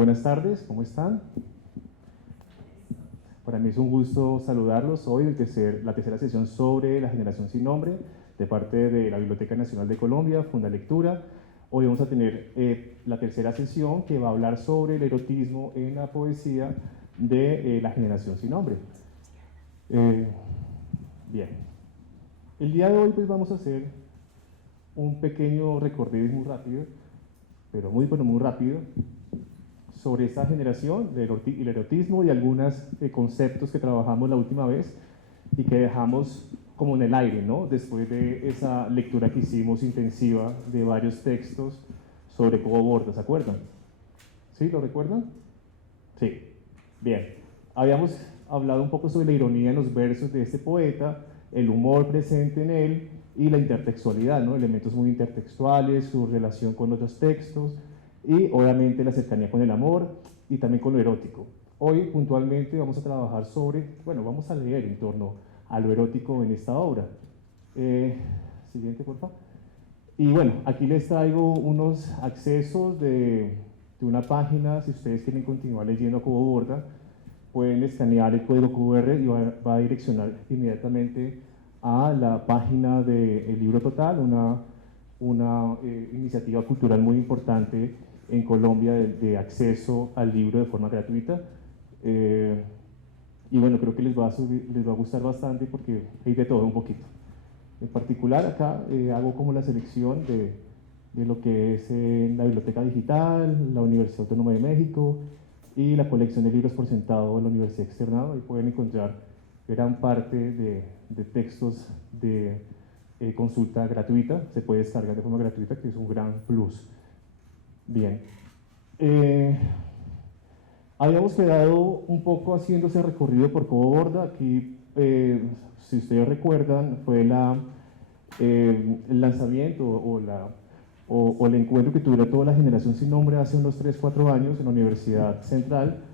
buenas tardes, ¿cómo están? Para mí es un gusto saludarlos hoy en la tercera sesión sobre la generación sin nombre de parte de la Biblioteca Nacional de Colombia, Fundalectura. Hoy vamos a tener la tercera sesión que va a hablar sobre el erotismo en la poesía de la generación sin nombre. Bien, el día de hoy pues vamos a hacer un pequeño recorrido muy rápido, pero muy rápido, sobre esta generación, el erotismo y algunos conceptos que trabajamos la última vez y que dejamos como en el aire, ¿no? Después de esa lectura que hicimos intensiva de varios textos sobre Cobo Borda, ¿se acuerdan? ¿Sí? ¿Lo recuerdan? Sí. Bien. Habíamos hablado un poco sobre la ironía en los versos de este poeta, el humor presente en él y la intertextualidad, ¿no? Elementos muy intertextuales, su relación con otros textos, y obviamente la cercanía con el amor y también con lo erótico. Hoy puntualmente vamos a trabajar vamos a leer en torno a lo erótico en esta obra. Siguiente, por favor. Y bueno, aquí les traigo unos accesos de una página. Si ustedes quieren continuar leyendo Cobo Borda, pueden escanear el código QR y va a direccionar inmediatamente a la página del Libro Total, una iniciativa cultural muy importante en Colombia de acceso al libro de forma gratuita. Y bueno, creo que les va a gustar bastante porque hay de todo un poquito. En particular acá hago como la selección de lo que es la Biblioteca Digital, la Universidad Autónoma de México y la colección de libros por sentado de la Universidad Externado. Ahí pueden encontrar gran parte de textos de consulta gratuita, se puede descargar de forma gratuita, que es un gran plus. Bien. Habíamos quedado un poco haciendo ese recorrido por Cobo Borda. Aquí, si ustedes recuerdan, fue el lanzamiento o el encuentro que tuvo toda la generación sin nombre hace unos 3-4 años en la Universidad Central.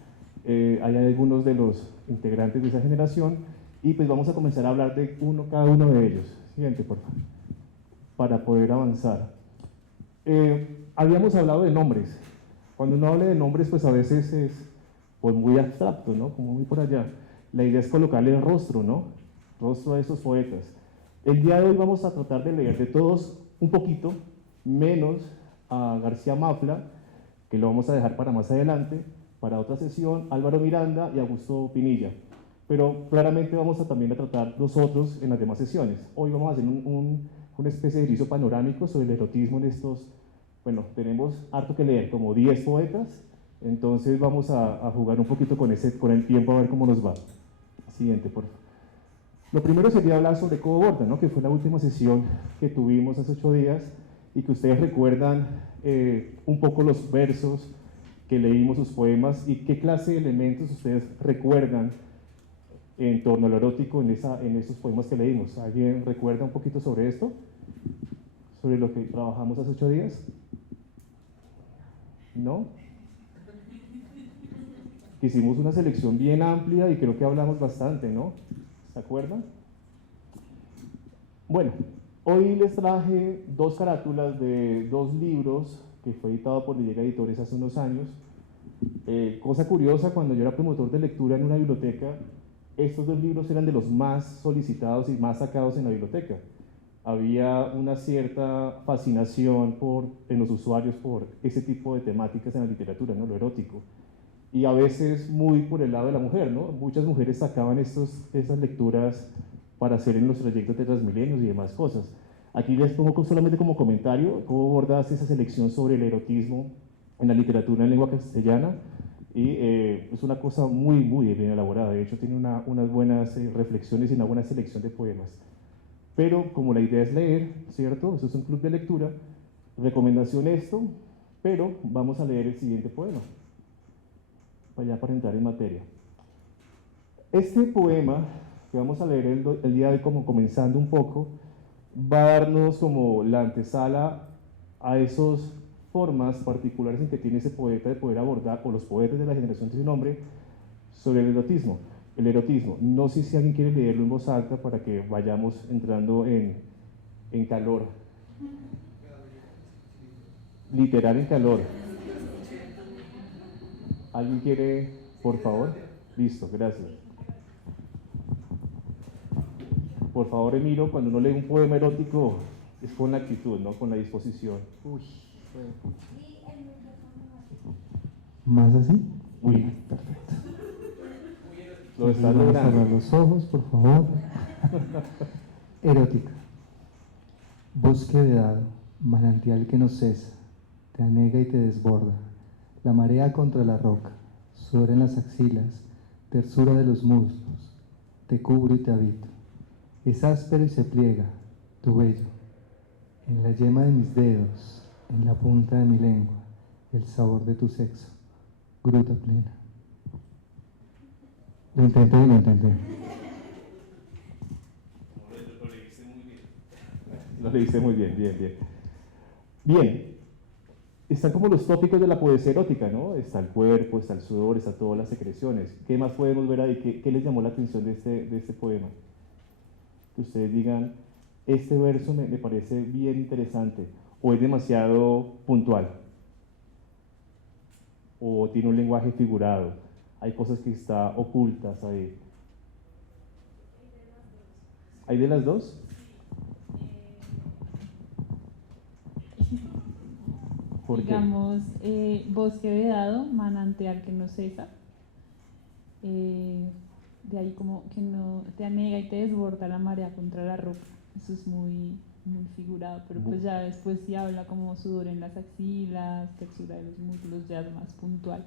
Hay algunos de los integrantes de esa generación y pues vamos a comenzar a hablar de cada uno de ellos. Siguiente, por favor, para poder avanzar. Habíamos hablado de nombres. Cuando uno habla de nombres, pues a veces es pues muy abstracto, ¿no? Como muy por allá. La idea es colocarle el rostro, ¿no? Rostro a esos poetas. El día de hoy vamos a tratar de leer de todos un poquito, menos a García Mafla, que lo vamos a dejar para más adelante, para otra sesión, Álvaro Miranda y Augusto Pinilla. Pero claramente vamos a también a tratar los otros en las demás sesiones. Hoy vamos a hacer una especie de viso panorámico sobre el erotismo en estos. Bueno, tenemos harto que leer, como 10 poetas, entonces vamos a jugar un poquito con el tiempo a ver cómo nos va. Siguiente, por favor. Lo primero sería hablar sobre Cobo Borda, ¿no? Que fue la última sesión que tuvimos hace 8 días y que ustedes recuerdan un poco los versos que leímos, sus poemas, y qué clase de elementos ustedes recuerdan en torno al erótico en esos poemas que leímos. ¿Alguien recuerda un poquito sobre esto? ¿Sobre lo que trabajamos hace 8 días? ¿No? Hicimos una selección bien amplia y creo que hablamos bastante, ¿no? ¿Se acuerdan? Bueno, hoy les traje 2 carátulas de 2 libros que fue editado por Villega Editores hace unos años. Cosa curiosa, cuando yo era promotor de lectura en una biblioteca, estos 2 libros eran de los más solicitados y más sacados en la biblioteca. Había una cierta fascinación en los usuarios por ese tipo de temáticas en la literatura, ¿no? Lo erótico. Y a veces muy por el lado de la mujer, ¿no? Muchas mujeres sacaban esas lecturas para hacer en los trayectos de Transmilenios y demás cosas. Aquí les pongo solamente como comentario cómo Borda hace esa selección sobre el erotismo en la literatura en lengua castellana, y es una cosa muy bien elaborada. De hecho, tiene unas buenas reflexiones y una buena selección de poemas. Pero como la idea es leer, ¿cierto? Eso es un club de lectura. Recomendación esto, pero vamos a leer el siguiente poema, para entrar en materia. Este poema que vamos a leer el día de hoy, como comenzando un poco, va a darnos como la antesala a esas formas particulares en que tiene ese poeta de poder abordar, o los poetas de la generación sin nombre, sobre el erotismo. El erotismo, no sé si alguien quiere leerlo en voz alta para que vayamos entrando en calor. Literal en calor. ¿Alguien quiere, por favor? Listo, gracias. Por favor, Emiro, cuando uno lee un poema erótico, es con la actitud, ¿no? Con la disposición. Uy, fue pucha. ¿Más así? Muy bien. Perfecto. Lo está Vamos a cerrar logrando. los ojos, por favor. Erótica. Bosque vedado, manantial que no cesa, te anega y te desborda. La marea contra la roca, sudor en las axilas, tersura de los muslos, te cubro y te habito. Es áspero y se pliega, tu vello, en la yema de mis dedos, en la punta de mi lengua, el sabor de tu sexo, gruta plena. Lo intenté y lo intenté. Lo leíste muy bien, bien, bien. Bien, están como los tópicos de la poesía erótica, ¿no? Está el cuerpo, está el sudor, está todas las secreciones. ¿Qué más podemos ver ahí? ¿Qué les llamó la atención de este poema? Que ustedes digan, este verso me parece bien interesante, o es demasiado puntual, o tiene un lenguaje figurado, hay cosas que están ocultas ahí. ¿Hay de las dos? ¿Por qué? Digamos, bosque vedado, manantial que no cesa. De ahí como que no te anega y te desborda la marea contra la roca. Eso es muy, muy figurado, pero pues ya después sí habla como sudor en las axilas, textura de los muslos, ya es más puntual.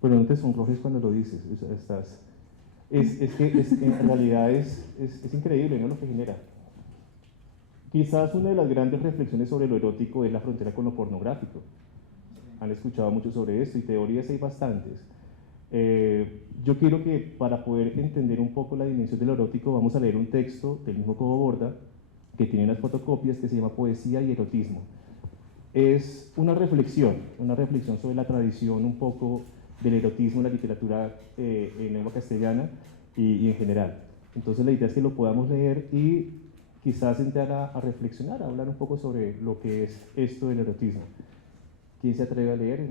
Pero no te sonrojes cuando lo dices, o sea, en realidad es increíble, ¿no? Lo que genera. Quizás una de las grandes reflexiones sobre lo erótico es la frontera con lo pornográfico. Han escuchado mucho sobre esto y teorías hay bastantes. Yo quiero que para poder entender un poco la dimensión de lo erótico vamos a leer un texto del mismo Cobo Borda que tiene unas fotocopias que se llama Poesía y Erotismo. Es una reflexión sobre la tradición un poco del erotismo en la literatura en lengua castellana y en general. Entonces la idea es que lo podamos leer y quizás entrar a reflexionar, a hablar un poco sobre lo que es esto del erotismo. ¿Quién se atreve a leer?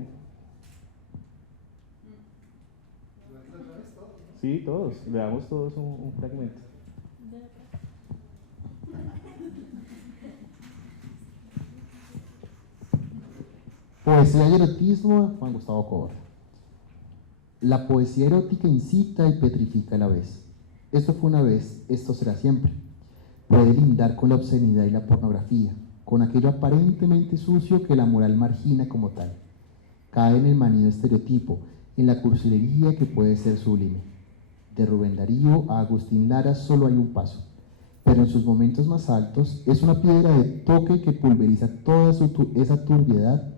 Sí, todos, leamos todos un fragmento. Poesía y erotismo, Juan Gustavo Cobor. La poesía erótica incita y petrifica a la vez. Esto fue una vez, esto será siempre. Puede lindar con la obscenidad y la pornografía, con aquello aparentemente sucio que la moral margina como tal. Cae en el manido estereotipo, en la cursilería que puede ser sublime. De Rubén Darío a Agustín Lara solo hay un paso, pero en sus momentos más altos es una piedra de toque que pulveriza toda esa turbiedad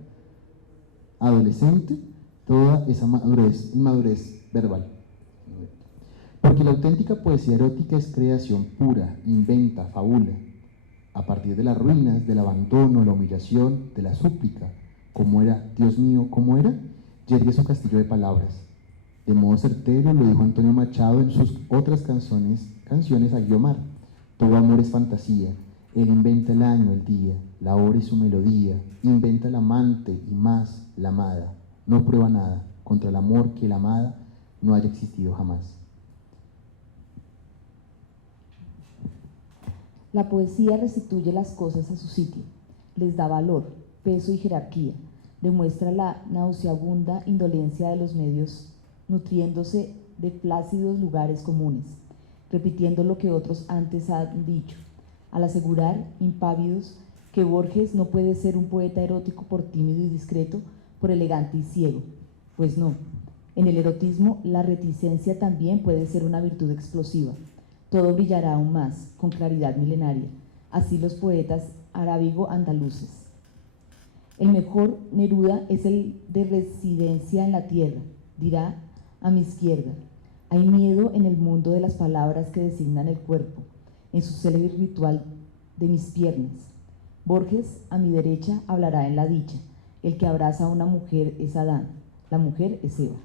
adolescente, toda esa inmadurez verbal. Porque la auténtica poesía erótica es creación pura, inventa, fabula, a partir de las ruinas, del abandono, la humillación, de la súplica. ¿Cómo era? Dios mío, ¿cómo era? Yergue su castillo de palabras. De modo certero lo dijo Antonio Machado en sus otras canciones a Guiomar. Todo amor es fantasía. Él inventa el año, el día, la hora y su melodía. Inventa el amante y más la amada. No prueba nada contra el amor que la amada no haya existido jamás. La poesía restituye las cosas a su sitio, les da valor, peso y jerarquía, demuestra la nauseabunda indolencia de los medios, nutriéndose de plácidos lugares comunes, repitiendo lo que otros antes han dicho, al asegurar, impávidos, que Borges no puede ser un poeta erótico por tímido y discreto, por elegante y ciego. Pues no, en el erotismo la reticencia también puede ser una virtud explosiva. Todo brillará aún más, con claridad milenaria. Así los poetas arábigo-andaluces. El mejor Neruda es el de residencia en la tierra, dirá a mi izquierda. Hay miedo en el mundo de las palabras que designan el cuerpo, en su célebre ritual de mis piernas. Borges, a mi derecha, hablará en la dicha. El que abraza a una mujer es Adán, la mujer es Eva.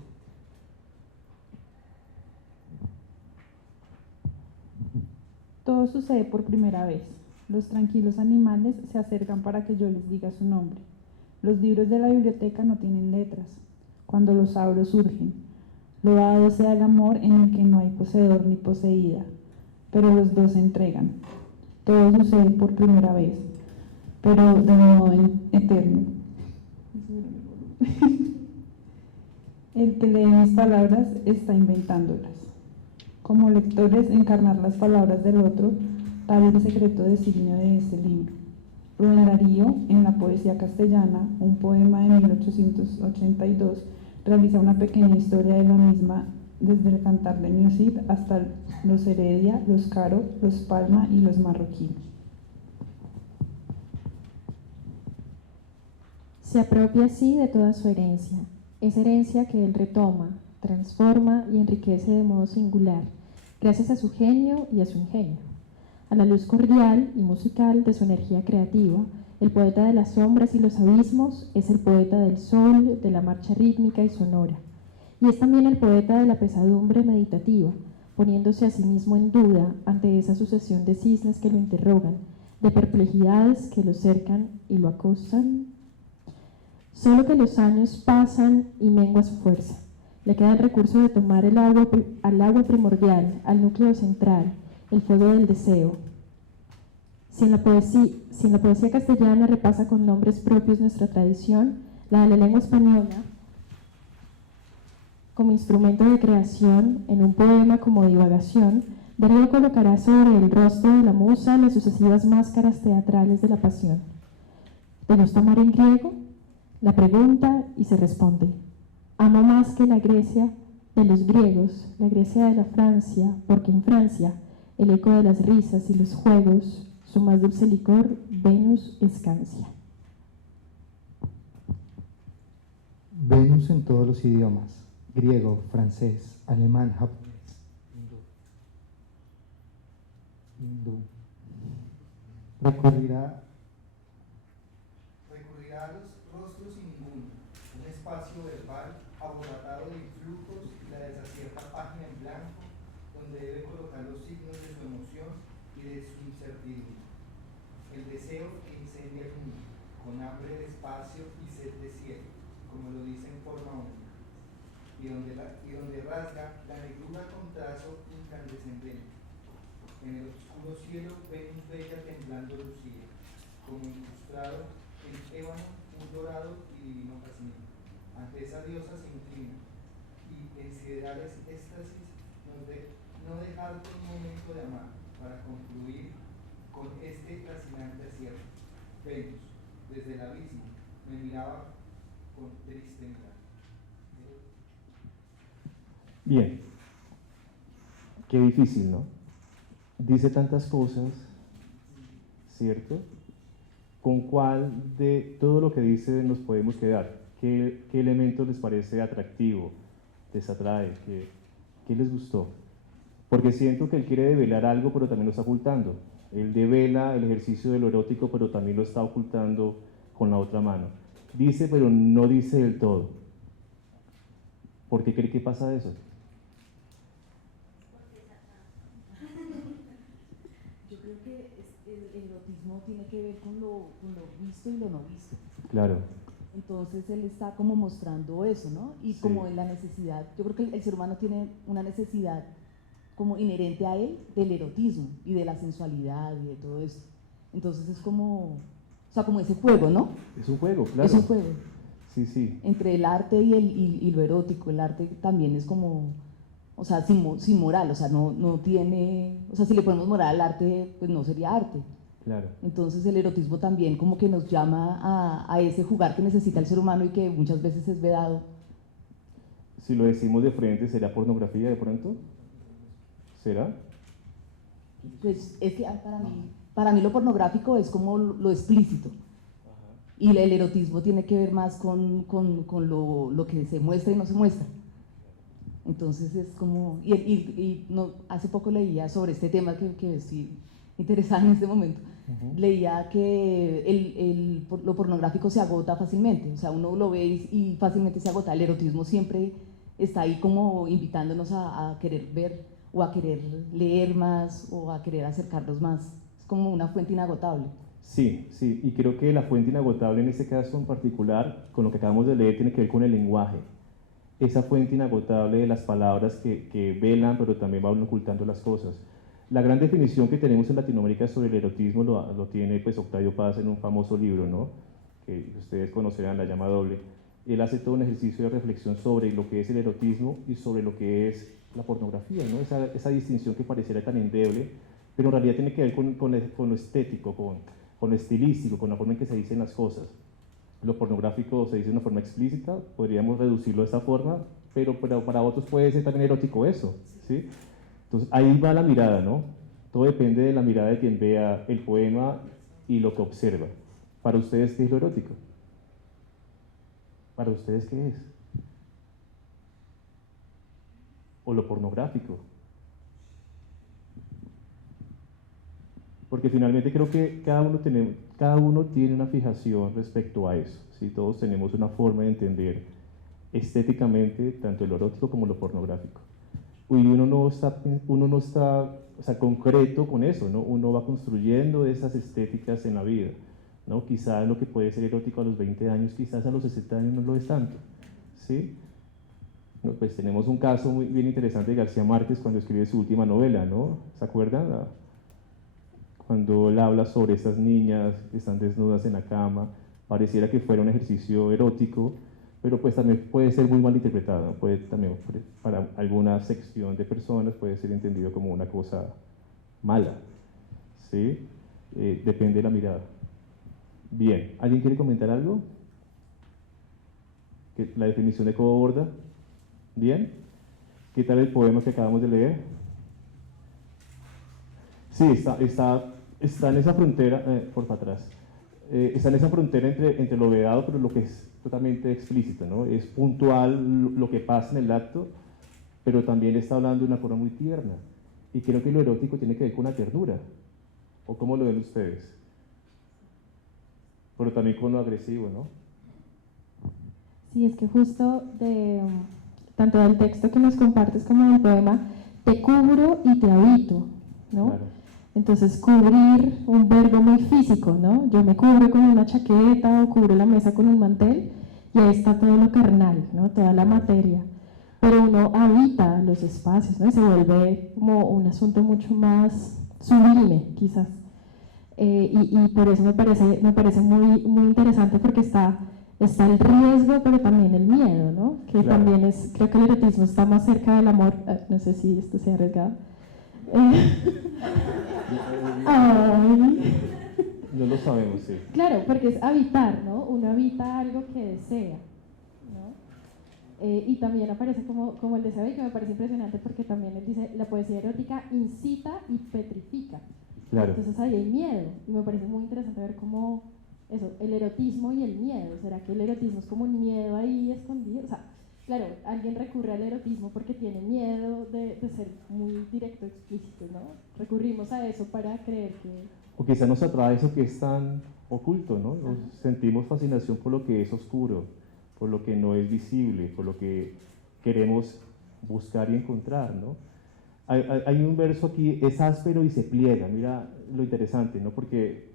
Todo sucede por primera vez. Los tranquilos animales se acercan para que yo les diga su nombre. Los libros de la biblioteca no tienen letras. cuando los abro surgen. Loado sea el amor en el que no hay poseedor ni poseída, pero los dos se entregan. Todo sucede por primera vez, pero de modo eterno. El que lee mis palabras está inventándolas. Como lectores, encarnar las palabras del otro, tal es el secreto designio de este libro. Rubén Darío, en la poesía castellana, un poema de 1882, realiza una pequeña historia de la misma desde el Cantar de mi Cid hasta los Heredia, los Caro, los Palma y los Marroquí. Se apropia así de toda su herencia, esa herencia que él retoma, transforma y enriquece de modo singular, gracias a su genio y a su ingenio. A la luz cordial y musical de su energía creativa, el poeta de las sombras y los abismos es el poeta del sol, de la marcha rítmica y sonora. Y es también el poeta de la pesadumbre meditativa, poniéndose a sí mismo en duda ante esa sucesión de cisnes que lo interrogan, de perplejidades que lo cercan y lo acosan. Solo que los años pasan y mengua su fuerza. Le queda el recurso de tomar al agua primordial, al núcleo central, el fuego del deseo. Si en la poesía castellana repasa con nombres propios nuestra tradición, la de la lengua española, como instrumento de creación, en un poema como divagación, Darío colocará sobre el rostro de la musa las sucesivas máscaras teatrales de la pasión. ¿Te gusta amar en griego? La pregunta y se responde. Amo más que la Grecia de los griegos, la Grecia de la Francia, porque en Francia el eco de las risas y los juegos, su más dulce licor, Venus escancia. Venus en todos los idiomas, griego, francés, alemán, japonés, hindú. Recurrirá A los rostros sin ninguno, un espacio verbal abogatado de influjos y la desacierta página en blanco, donde debe colocar los signos de su emoción y de su incertidumbre. El deseo que incendia el mundo, con hambre de espacio y sed de cielo, como lo dice en forma única, y donde rasga la negrura con trazo incandescente. En el oscuro cielo Venus bella temblando lucía, como incrustado en ébano, un dorado y divino jazmín. Ante esa diosa se inclina, y en siderales éxtasis no dejar por un momento de amar, para concluir con este fascinante acierto. Venus, desde el abismo, me miraba con triste mirada. Bien, qué difícil, ¿no? Dice tantas cosas, ¿cierto? ¿Con cuál de todo lo que dice nos podemos quedar? ¿Qué elementos les parece atractivo, les atrae? ¿Qué les gustó? Porque siento que él quiere develar algo, pero también lo está ocultando. Él devela el ejercicio de lo erótico, pero también lo está ocultando con la otra mano. Dice, pero no dice del todo. ¿Por qué cree que pasa eso? Yo creo que el erotismo tiene que ver con lo visto y lo no visto. Claro. Entonces él está como mostrando eso, ¿no? Y Sí. como en la necesidad, yo creo que el ser humano tiene una necesidad como inherente a él del erotismo y de la sensualidad y de todo esto. Entonces es como, o sea, como ese juego, ¿no? Es un juego, claro. Es un juego Sí, sí. entre el arte y lo erótico. El arte también es como, o sea, sin moral, o sea, no tiene, o sea, si le ponemos moral al arte, pues no sería arte. Claro. Entonces el erotismo también como que nos llama a ese jugar que necesita el ser humano y que muchas veces es vedado. Si lo decimos de frente, ¿será pornografía de pronto? ¿Será? Pues es que para mí lo pornográfico es como lo explícito. Y el erotismo tiene que ver más con lo que se muestra y no se muestra. Entonces es como, hace poco leía sobre este tema que estoy interesada en este momento. Leía que lo pornográfico se agota fácilmente, o sea, uno lo ve y fácilmente se agota. El erotismo siempre está ahí como invitándonos a querer ver o a querer leer más o a querer acercarnos más. Es como una fuente inagotable. Sí, sí, y creo que la fuente inagotable en este caso en particular, con lo que acabamos de leer, tiene que ver con el lenguaje. esa fuente inagotable de las palabras que velan, pero también van ocultando las cosas. La gran definición que tenemos en Latinoamérica sobre el erotismo lo tiene pues Octavio Paz en un famoso libro, ¿no? Que ustedes conocerán, La llama doble. Él hace todo un ejercicio de reflexión sobre lo que es el erotismo y sobre lo que es la pornografía, ¿no? Esa distinción que pareciera tan endeble, pero en realidad tiene que ver con lo estético, con lo estilístico, con la forma en que se dicen las cosas. Lo pornográfico se dice de una forma explícita, podríamos reducirlo de esa forma, pero para otros puede ser también erótico eso, ¿sí? Entonces ahí va la mirada, ¿no? Todo depende de la mirada de quien vea el poema y lo que observa. Para ustedes, ¿qué es lo erótico? ¿Para ustedes qué es? ¿O lo pornográfico? Porque finalmente creo que cada uno tiene una fijación respecto a eso, ¿sí? Todos tenemos una forma de entender estéticamente tanto lo erótico como lo pornográfico. Y uno no está, o sea, concreto con eso, ¿no? Uno va construyendo esas estéticas en la vida, ¿no? Quizás lo que puede ser erótico a los 20 años, quizás a los 60 años no lo es tanto, ¿sí? No, pues tenemos un caso muy bien interesante de García Márquez cuando escribe su última novela, ¿no? ¿Se acuerdan? Cuando él habla sobre estas niñas que están desnudas en la cama, pareciera que fuera un ejercicio erótico, pero pues también puede ser muy mal interpretado, ¿no? Puede también, para alguna sección de personas, puede ser entendido como una cosa mala, ¿sí? Depende de la mirada. Bien, ¿alguien quiere comentar algo? ¿La definición de Cobo Borda? ¿Bien? ¿Qué tal el poema que acabamos de leer? Sí, está en esa frontera, por para atrás, está en esa frontera entre lo vedado, pero lo que es totalmente explícito, ¿no? Es puntual lo que pasa en el acto, pero también está hablando de una forma muy tierna. Y creo que lo erótico tiene que ver con la ternura. ¿O cómo lo ven ustedes? Pero también con lo agresivo, ¿no? Sí, es que justo tanto del texto que nos compartes como del poema, te cubro y te habito, ¿no? Claro. Entonces, cubrir, un verbo muy físico, ¿no? Yo me cubro con una chaqueta o cubro la mesa con un mantel y ahí está todo lo carnal, ¿no? Toda la materia. Pero uno habita los espacios, ¿no? Y se vuelve como un asunto mucho más sublime, quizás. Y por eso me parece muy, muy interesante porque está el riesgo, pero también el miedo, ¿no? Que Claro. también creo que el erotismo está más cerca del amor, no sé si esto sea arriesgado. Ay. No lo sabemos, sí. Claro, porque es habitar, ¿no? Uno habita algo que desea, ¿no? Y también aparece como el deseo, y que me parece impresionante porque también él dice, la poesía erótica incita y petrifica. Claro. Entonces ahí hay miedo, y me parece muy interesante ver cómo eso, el erotismo y el miedo. ¿Será que el erotismo es como un miedo ahí escondido? O sea, claro, alguien recurre al erotismo porque tiene miedo de ser muy directo, explícito, ¿no? Recurrimos a eso para creer que... O quizá nos atrae eso que es tan oculto, ¿no? Sentimos fascinación por lo que es oscuro, por lo que no es visible, por lo que queremos buscar y encontrar, ¿no? Hay un verso aquí, es áspero y se pliega. Mira lo interesante, ¿no? Porque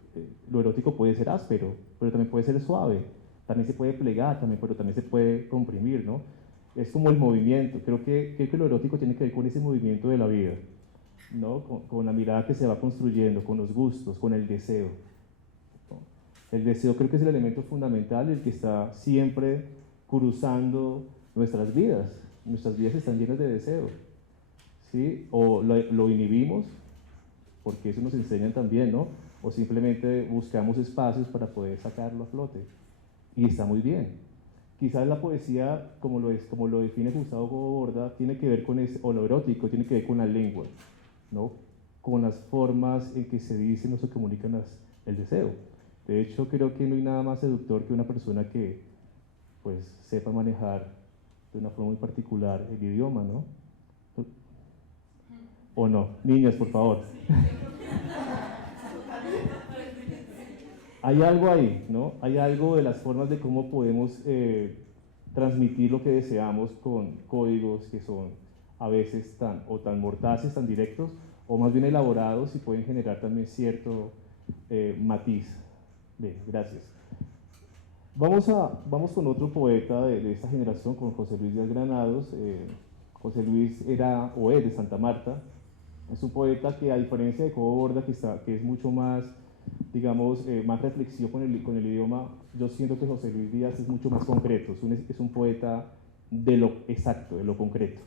lo erótico puede ser áspero, pero también puede ser suave, también se puede plegar, pero también se puede comprimir, ¿no? Es como el movimiento. Creo que lo erótico tiene que ver con ese movimiento de la vida, ¿no? Con la mirada que se va construyendo, con los gustos, con el deseo, ¿no? El deseo creo que es el elemento fundamental, el que está siempre cruzando nuestras vidas. Nuestras vidas están llenas de deseo, ¿sí? O lo inhibimos, porque eso nos enseñan también, ¿no? O simplemente buscamos espacios para poder sacarlo a flote. Y está muy bien. Quizás la poesía, como lo define Gustavo Borda, tiene que ver con o lo erótico, tiene que ver con la lengua, ¿no? Con las formas en que se dicen o se comunican el deseo. De hecho, creo que no hay nada más seductor que una persona que pues sepa manejar de una forma muy particular el idioma, ¿no? ¿O no? Niñas, por favor. Hay algo ahí, ¿no? Hay algo de las formas de cómo podemos transmitir lo que deseamos con códigos que son a veces tan mortaces, tan directos, o más bien elaborados y pueden generar también cierto matiz. Bien, gracias. Vamos con otro poeta de esta generación, con José Luis Díaz Granados. José Luis era o es de Santa Marta. Es un poeta que, a diferencia de Cobo Borda, que es mucho más, digamos, más reflexivo con el idioma, yo siento que José Luis Díaz es mucho más concreto, es un poeta de lo exacto, de lo concreto.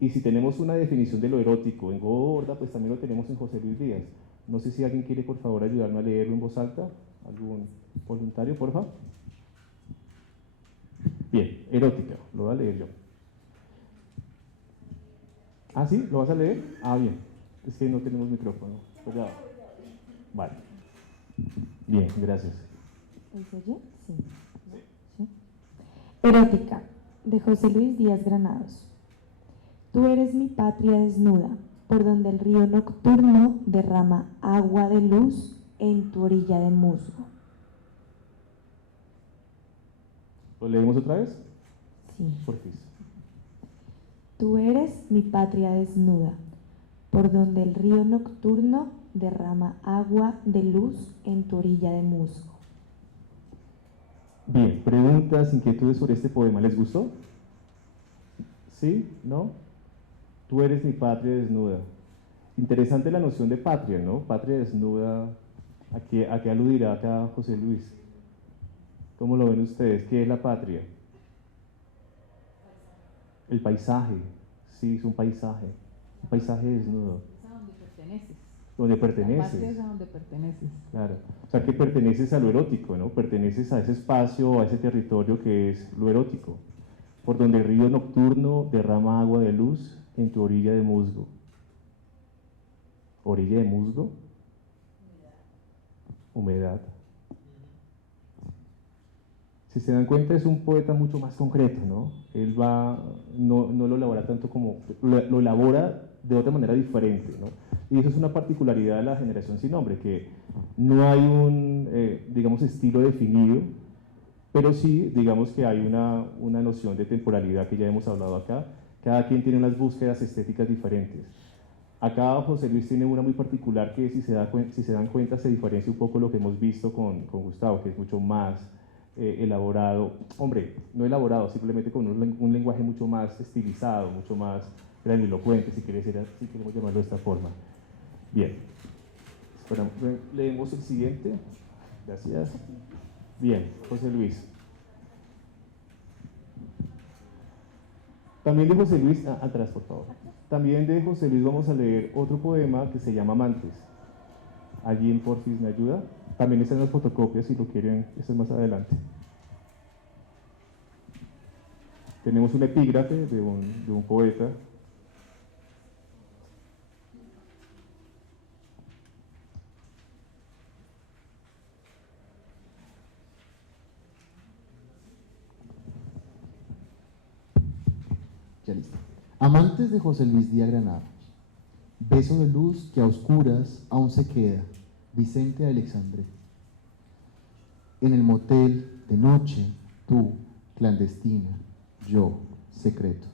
Y si tenemos una definición de lo erótico en Cobo Borda, pues también lo tenemos en José Luis Díaz. No sé si alguien quiere, por favor, ayudarme a leerlo en voz alta. ¿Algún voluntario, por favor? Bien, erótica, lo voy a leer yo. ¿Ah, sí? ¿Lo vas a leer? Ah, bien. Es que no tenemos micrófono. Pues ya. Vale. Bien, gracias. ¿Se oye? Sí. ¿Sí? Erótica, de José Luis Díaz Granados. Tú eres mi patria desnuda, por donde el río nocturno derrama agua de luz en tu orilla de musgo. ¿Lo leemos otra vez? Sí. Porfis. Tú eres mi patria desnuda, por donde el río nocturno derrama agua de luz en tu orilla de musgo. Bien, preguntas, inquietudes sobre este poema. ¿Les gustó? ¿Sí? ¿No? Tú eres mi patria desnuda. Interesante la noción de patria, ¿no? Patria desnuda. ¿A qué aludirá acá José Luis? ¿Cómo lo ven ustedes? ¿Qué es la patria? El paisaje. Sí, es un paisaje desnudo. Es a donde perteneces. Donde La perteneces. patria es a donde perteneces. Claro. O sea, que perteneces a lo erótico, ¿no? Perteneces a ese espacio, a ese territorio que es lo erótico. Por donde el río nocturno derrama agua de luz en tu orilla de musgo. ¿Orilla de musgo? Humedad. Si se dan cuenta, es un poeta mucho más concreto, ¿no? Él no lo elabora tanto como, lo elabora de otra manera diferente, ¿no? Y eso es una particularidad de la generación sin nombre, que no hay un, digamos, estilo definido, pero sí, digamos que hay una noción de temporalidad que ya hemos hablado acá. Cada quien tiene unas búsquedas estéticas diferentes. Acá José Luis tiene una muy particular que, si se dan cuenta, se diferencia un poco lo que hemos visto con Gustavo, que es mucho más elaborado, hombre, no elaborado, simplemente con un lenguaje mucho más estilizado, mucho más grandilocuente, si queremos llamarlo de esta forma. Bien, esperamos, leemos el siguiente. Gracias. Bien, José Luis. También de José Luis, atrás por favor. También de José Luis vamos a leer otro poema que se llama Amantes. ¿Alguien por fin me ayuda? También están las fotocopias si lo quieren, eso es más adelante. Tenemos un epígrafe de un poeta. Ya listo. Amantes de José Luis Díaz Granados. Beso de luz que a oscuras aún se queda. Vicente Alexandre. En el motel de noche, tú, clandestina, yo, secreto.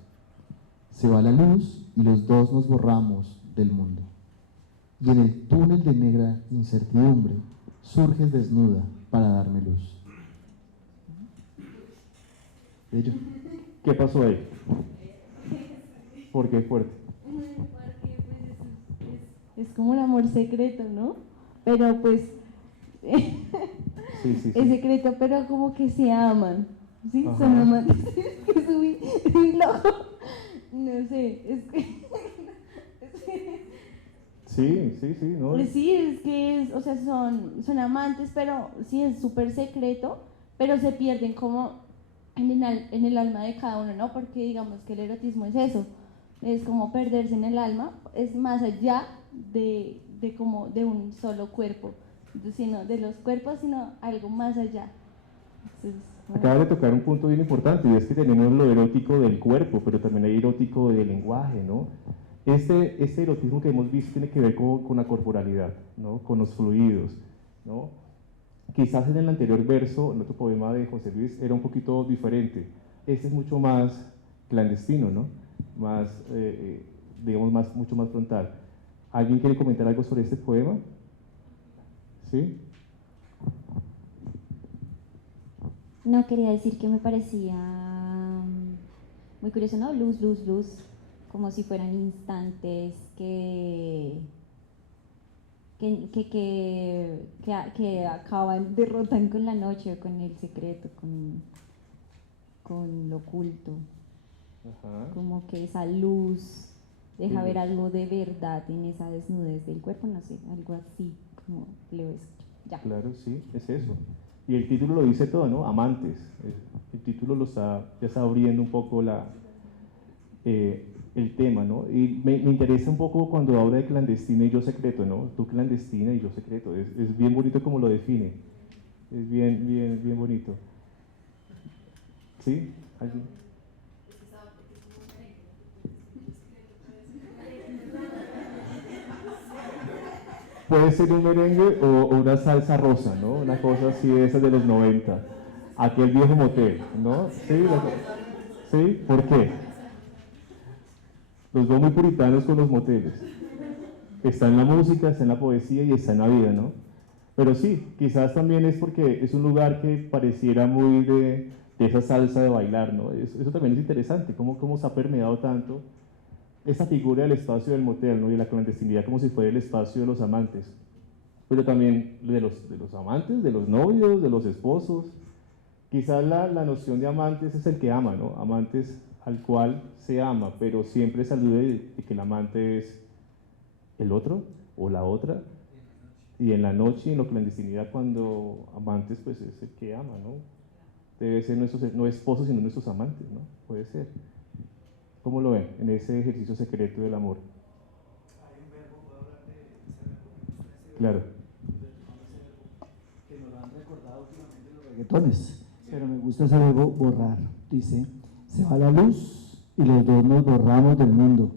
Se va la luz y los dos nos borramos del mundo. Y en el túnel de negra incertidumbre surges desnuda para darme luz. Bello. ¿Qué pasó ahí? ¿Por qué fuerte? Porque pues es como un amor secreto, ¿no? Pero pues Sí. es secreto, pero como que se aman, ¿sí? Ajá. Son amantes. Es que subí loco. No sé, es que... Sí, ¿no? Pues sí, es que o sea, son amantes, pero sí es súper secreto, pero se pierden como en el alma de cada uno, ¿no? Porque digamos que el erotismo es eso, es como perderse en el alma, es más allá de como de un solo cuerpo, sino de los cuerpos, sino algo más allá. Entonces, Acaba de tocar un punto bien importante, y es que tenemos lo erótico del cuerpo, pero también hay erótico del lenguaje, ¿no? Este erotismo que hemos visto tiene que ver con la corporalidad, ¿no? Con los fluidos, ¿no? Quizás en el anterior verso, el otro poema de José Luis, era un poquito diferente. Este es mucho más clandestino, ¿no? Más, digamos, mucho más frontal. ¿Alguien quiere comentar algo sobre este poema? ¿Sí? No, quería decir que me parecía muy curioso, ¿no? Luz, luz, luz, como si fueran instantes que acaban, derrotan con la noche, con el secreto, con lo oculto. Ajá. Como que esa luz deja Sí, ver luz. algo de verdad en esa desnudez del cuerpo, no sé, algo así, como leo eso. Ya. Claro, sí, es eso. Y el título lo dice todo, ¿no? Amantes. El título ya está abriendo un poco el tema, ¿no? Y me interesa un poco cuando habla de clandestina y yo secreto, ¿no? Tú clandestina y yo secreto. Es bien bonito como lo define. Es bien, bien, bien bonito. ¿Sí? ¿Alguien? Puede ser un merengue o una salsa rosa, ¿no? Una cosa así de esas de los 90. Aquel viejo motel, ¿no? Sí, ¿sí? ¿Por qué? Los veo muy puritanos con los moteles. Está en la música, está en la poesía y está en la vida, ¿no? Pero sí, quizás también es porque es un lugar que pareciera muy de esa salsa de bailar, ¿no? Eso también es interesante, cómo se ha permeado tanto esa figura del espacio del motel, ¿no? Y la clandestinidad como si fuera el espacio de los amantes, pero también de los amantes, de los novios, de los esposos. Quizás la noción de amantes es el que ama, ¿no? Amantes al cual se ama, pero siempre se alude de que el amante es el otro o la otra. Y en la noche, en la clandestinidad, cuando amantes, pues es el que ama, ¿no? Debe ser no esposos, sino nuestros amantes, ¿no? Puede ser. ¿Cómo lo ven en ese ejercicio secreto del amor? Claro. Que nos lo han recordado últimamente los reggaetones, pero me gusta ese verbo borrar. Dice, se va la luz y los dos nos borramos del mundo.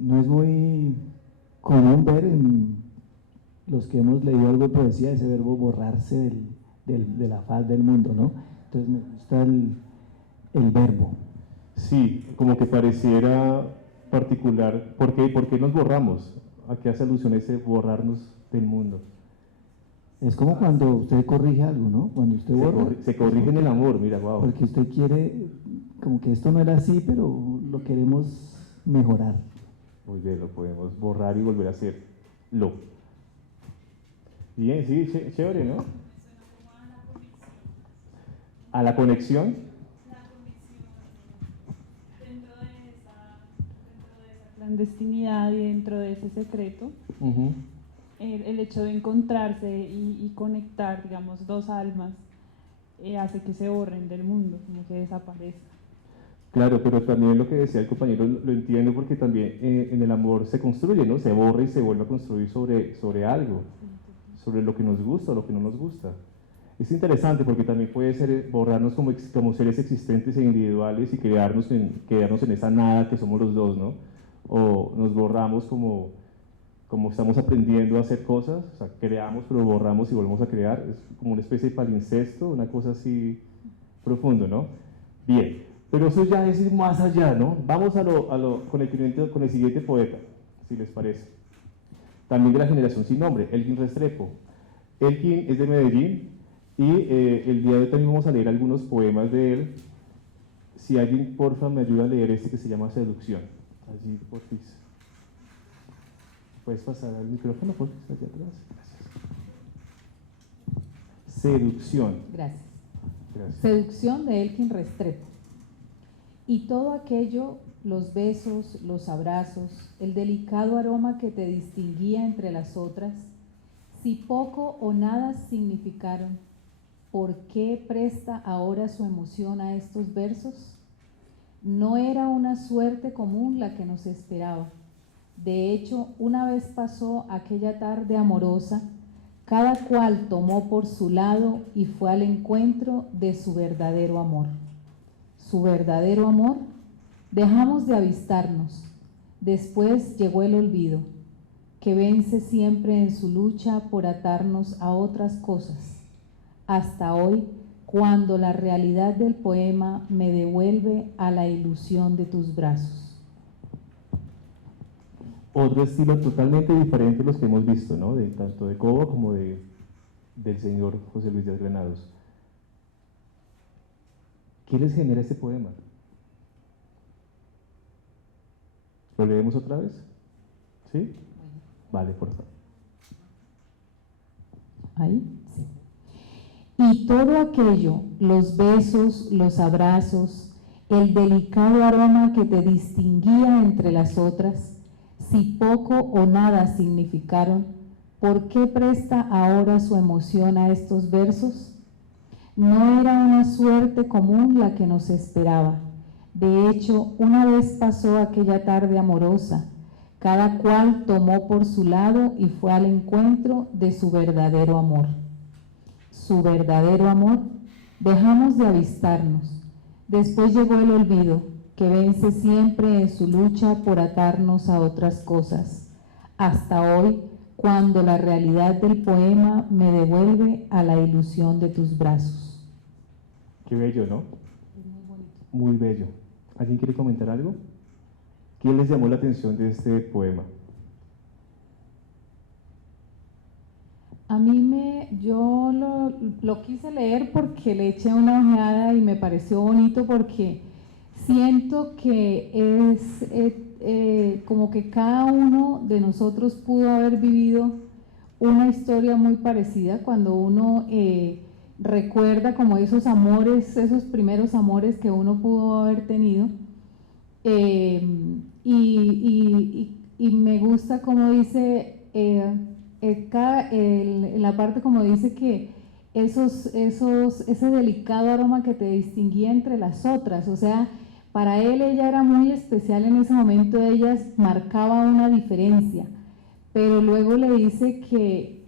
No es muy común ver en los que hemos leído algo de poesía ese verbo borrarse de la faz del mundo, ¿no? Entonces me gusta el verbo. Sí, como que pareciera particular. ¿Por qué nos borramos? ¿A qué hace alusión ese borrarnos del mundo? Es como cuando usted corrige algo, ¿no? Cuando usted borra. Se corrige en el amor, mira, wow. Porque usted quiere, como que esto no era así, pero lo queremos mejorar. Muy bien, lo podemos borrar y volver a hacerlo. Bien, sí, chévere, ¿no? A la conexión. Clandestinidad y dentro de ese secreto, el hecho de encontrarse y conectar, digamos, dos almas, hace que se borren del mundo, como que desaparezcan. Claro, pero también lo que decía el compañero lo entiendo porque también en el amor se construye, ¿no? Se borra y se vuelve a construir sobre algo, sobre lo que nos gusta o lo que no nos gusta. Es interesante porque también puede ser borrarnos como seres existentes e individuales y quedarnos en esa nada que somos los dos, ¿no? O nos borramos como estamos aprendiendo a hacer cosas, o sea, creamos pero borramos y volvemos a crear, es como una especie de palincesto, una cosa así profundo, ¿no? Bien, pero eso ya es ir más allá, ¿no? Vamos con el siguiente poeta, si les parece. También de la generación sin nombre, Elkin Restrepo. Elkin es de Medellín y el día de hoy también vamos a leer algunos poemas de él. Si alguien, porfa, me ayuda a leer este que se llama Seducción. Allí, porfis. ¿Puedes pasar al micrófono, porfis, allá atrás? Gracias. Seducción. Gracias. Gracias. Seducción de Elkin Restrepo. Y todo aquello, los besos, los abrazos, el delicado aroma que te distinguía entre las otras, si poco o nada significaron, ¿por qué presta ahora su emoción a estos versos? No era una suerte común la que nos esperaba. De hecho, una vez pasó aquella tarde amorosa, cada cual tomó por su lado y fue al encuentro de su verdadero amor. Su verdadero amor, dejamos de avistarnos. Después llegó el olvido, que vence siempre en su lucha por atarnos a otras cosas. Hasta hoy, cuando la realidad del poema me devuelve a la ilusión de tus brazos. Otro estilo totalmente diferente a los que hemos visto, ¿no? Tanto de Cobo como del señor José Luis Díaz Granados. ¿Qué les genera este poema? ¿Lo leemos otra vez? ¿Sí? Vale, por favor. Ahí, sí. Y todo aquello, los besos, los abrazos, el delicado aroma que te distinguía entre las otras, si poco o nada significaron, ¿por qué presta ahora su emoción a estos versos? No era una suerte común la que nos esperaba. De hecho, una vez pasó aquella tarde amorosa, cada cual tomó por su lado y fue al encuentro de su verdadero amor. Su verdadero amor, dejamos de avistarnos. Después llegó el olvido, que vence siempre en su lucha por atarnos a otras cosas. Hasta hoy, cuando la realidad del poema me devuelve a la ilusión de tus brazos. Qué bello, ¿no? Es muy bonito. Muy bello. ¿Alguien quiere comentar algo? ¿Quién les llamó la atención de este poema? A mí yo lo quise leer porque le eché una ojeada y me pareció bonito porque siento que es como que cada uno de nosotros pudo haber vivido una historia muy parecida cuando uno recuerda como esos amores, esos primeros amores que uno pudo haber tenido. Y me gusta como dice, en la parte como dice que ese delicado aroma que te distinguía entre las otras, o sea, para él ella era muy especial en ese momento, ella marcaba una diferencia, pero luego le dice que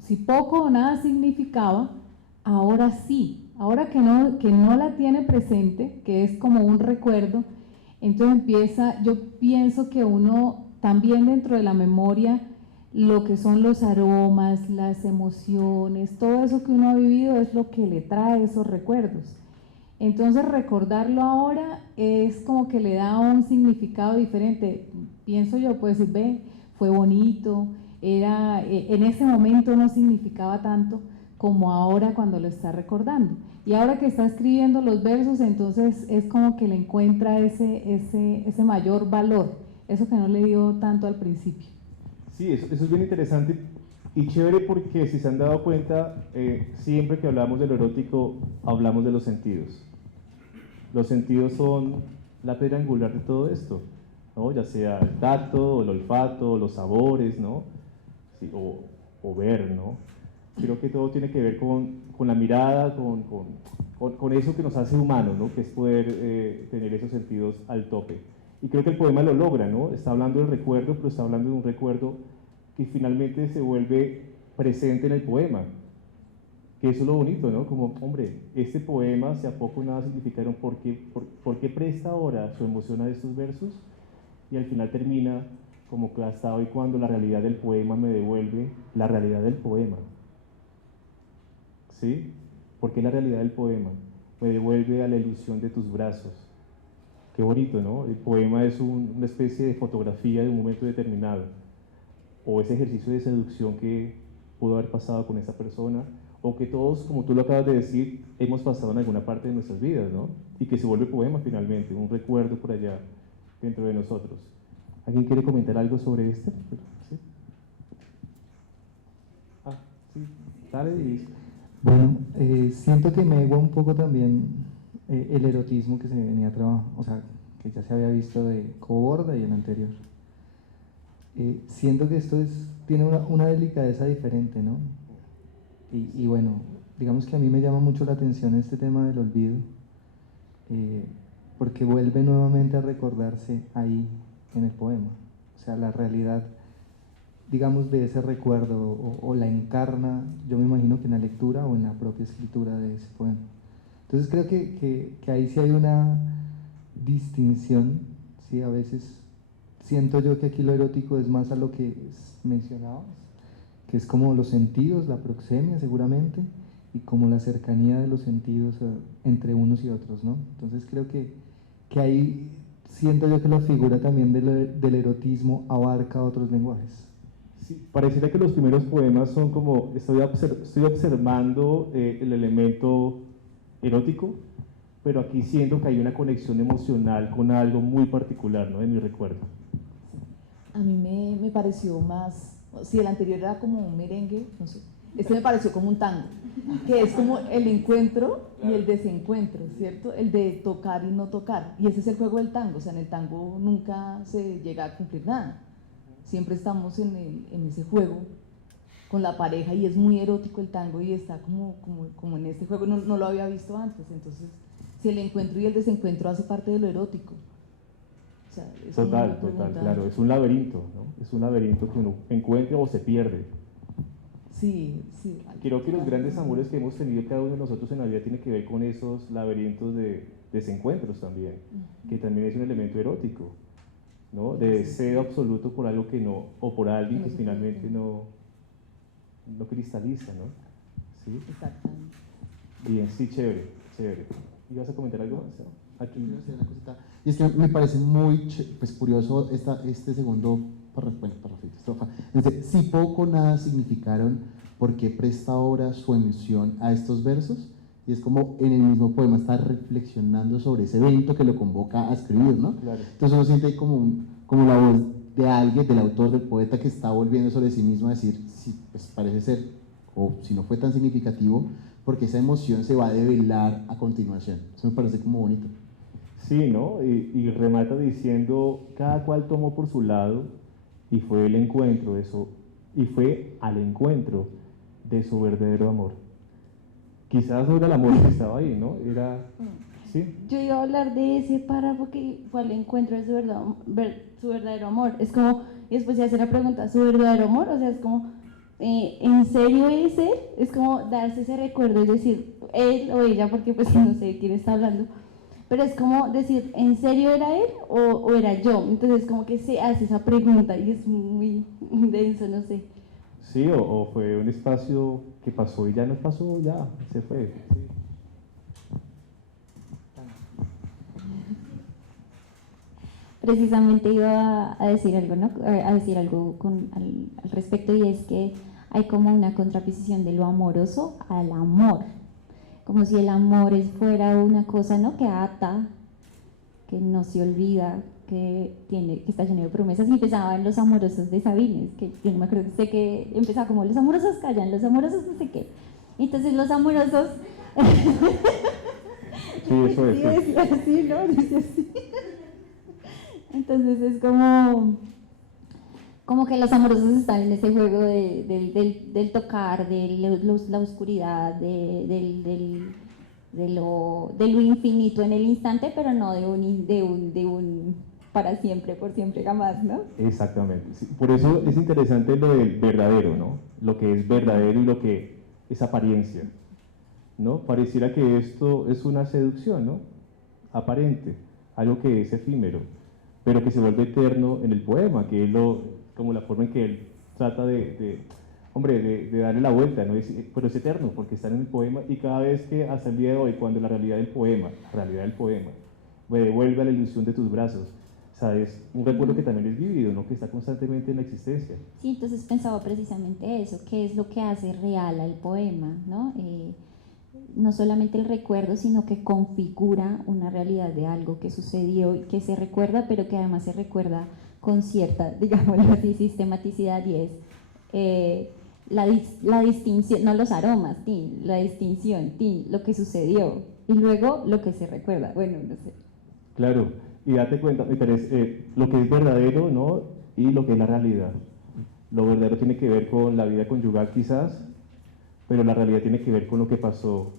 si poco o nada significaba, ahora sí, ahora que no la tiene presente, que es como un recuerdo, entonces empieza, yo pienso que uno también dentro de la memoria, lo que son los aromas, las emociones, todo eso que uno ha vivido es lo que le trae esos recuerdos. Entonces recordarlo ahora es como que le da un significado diferente. Pienso yo, pues ve, fue bonito, en ese momento no significaba tanto como ahora cuando lo está recordando. Y ahora que está escribiendo los versos, entonces es como que le encuentra ese mayor valor, eso que no le dio tanto al principio. Sí, eso es bien interesante y chévere porque si se han dado cuenta, siempre que hablamos de lo erótico, hablamos de los sentidos. Los sentidos son la piedra angular de todo esto, ¿no? Ya sea el tacto, el olfato, los sabores, ¿no? Sí, o ver, ¿no? Creo que todo tiene que ver con la mirada, con eso que nos hace humanos, ¿no? Que es poder tener esos sentidos al tope. Y creo que el poema lo logra, ¿no? Está hablando del recuerdo, pero está hablando de un recuerdo que finalmente se vuelve presente en el poema. Que eso es lo bonito, ¿no? Como, hombre, este poema, si a poco nada significaron, ¿por qué presta ahora su emoción a estos versos? Y al final termina como que hasta hoy cuando la realidad del poema me devuelve la realidad del poema. ¿Sí? ¿Por qué la realidad del poema? Me devuelve a la ilusión de tus brazos. Qué bonito, ¿no? El poema es una especie de fotografía de un momento determinado, o ese ejercicio de seducción que pudo haber pasado con esa persona, o que todos, como tú lo acabas de decir, hemos pasado en alguna parte de nuestras vidas, ¿no? Y que se vuelve poema finalmente, un recuerdo por allá dentro de nosotros. ¿Alguien quiere comentar algo sobre este? ¿Sí? Ah, sí, dale y... Bueno, siento que me un poco también el erotismo que se venía trabajando, o sea, que ya se había visto de Coborda y el anterior. Siento que esto tiene una delicadeza diferente, ¿no? Y bueno, digamos que a mí me llama mucho la atención este tema del olvido, porque vuelve nuevamente a recordarse ahí en el poema, o sea, la realidad, digamos, de ese recuerdo, o la encarna, yo me imagino que en la lectura o en la propia escritura de ese poema. Entonces creo que ahí sí hay una distinción, ¿sí? A veces siento yo que aquí lo erótico es más a lo que mencionabas, que es como los sentidos, la proxemia seguramente, y como la cercanía de los sentidos entre unos y otros, ¿no? Entonces creo que ahí siento yo que la figura también del erotismo abarca otros lenguajes. Sí, pareciera que los primeros poemas son como, estoy observando el elemento erótico, pero aquí siento que hay una conexión emocional con algo muy particular, ¿no? De mi recuerdo. A mí me pareció más, si el anterior era como un merengue, no sé, este me pareció como un tango, que es como el encuentro y el desencuentro, ¿cierto? El de tocar y no tocar, y ese es el juego del tango, o sea, en el tango nunca se llega a cumplir nada, siempre estamos en ese juego con la pareja y es muy erótico el tango y está como en este juego, no lo había visto antes, entonces si el encuentro y el desencuentro hace parte de lo erótico. O sea, es Total, claro, es un laberinto, ¿no? Es un laberinto que uno encuentra o se pierde. Sí, sí. Creo que los grandes amores que hemos tenido cada uno de nosotros en la vida tiene que ver con esos laberintos de desencuentros también, que también es un elemento erótico, ¿no? De deseo absoluto por algo que no, o por alguien que finalmente no cristaliza, ¿no? ¿Sí? Exactamente. Bien, sí, chévere, chévere. ¿Ibas a comentar algo más? Aquí. Quiero decir una cosita. Y es que me parece muy pues, curioso este segundo estrofa. Dice, si poco o nada significaron, ¿por qué presta ahora su emoción a estos versos? Y es como en el mismo poema está reflexionando sobre ese evento que lo convoca a escribir, ¿no? Claro. Entonces uno siente ahí como la voz de alguien, del autor, del poeta, que está volviendo sobre sí mismo a decir, sí, pues parece ser, o si no fue tan significativo, porque esa emoción se va a develar a continuación. Eso me parece como bonito. Sí, ¿no? Y remata diciendo, cada cual tomó por su lado y fue el encuentro de eso, y fue al encuentro de su verdadero amor. Quizás no era el amor que estaba ahí, ¿no? Era, ¿sí? Yo iba a hablar de ese párrafo que fue al encuentro de su verdadero amor. Es como, y después se hace la pregunta, ¿su verdadero amor? O sea, es como, ¿en serio es él? Es como darse ese recuerdo y decir, él o ella, porque pues no sé de quién está hablando, pero es como decir, ¿en serio era él o era yo? Entonces como que se hace esa pregunta y es muy denso, no sé. Sí, o fue un espacio que pasó y ya no pasó, ya, se fue. Sí. Precisamente iba a decir algo, ¿no? A decir algo al respecto, y es que hay como una contraposición de lo amoroso al amor, como si el amor fuera una cosa, ¿no? Que ata, que no se olvida, que está lleno de promesas, y empezaban los amorosos de Sabines, que yo no me acuerdo, sé que empezaba como los amorosos callan, los amorosos no sé qué, entonces los amorosos Sí, eso es. sí, decía así, ¿no? Dice así. Entonces es como que los amorosos están en ese juego del tocar, de la oscuridad, de lo infinito en el instante, pero no de un para siempre, por siempre, jamás, ¿no? Exactamente. Sí, por eso es interesante lo del verdadero, ¿no? Lo que es verdadero y lo que es apariencia, ¿no? Pareciera que esto es una seducción, ¿no? Aparente, algo que es efímero, pero que se vuelve eterno en el poema, que es como la forma en que él trata de darle la vuelta, ¿no? Pero es eterno, porque está en el poema, y cada vez que hasta el día de hoy, cuando la realidad del poema, me devuelve a la ilusión de tus brazos, ¿sabes? Un recuerdo que también es vivido, ¿no? Que está constantemente en la existencia. Sí, entonces pensaba precisamente eso, qué es lo que hace real al poema, ¿no? No solamente el recuerdo, sino que configura una realidad de algo que sucedió y que se recuerda, pero que además se recuerda con cierta, digámoslo así, sistematicidad, y es la distinción, no los aromas, la distinción, lo que sucedió, y luego lo que se recuerda, bueno, no sé. Claro, y date cuenta, me parece, lo que es verdadero, ¿no? Y lo que es la realidad. Lo verdadero tiene que ver con la vida conyugal quizás, pero la realidad tiene que ver con lo que pasó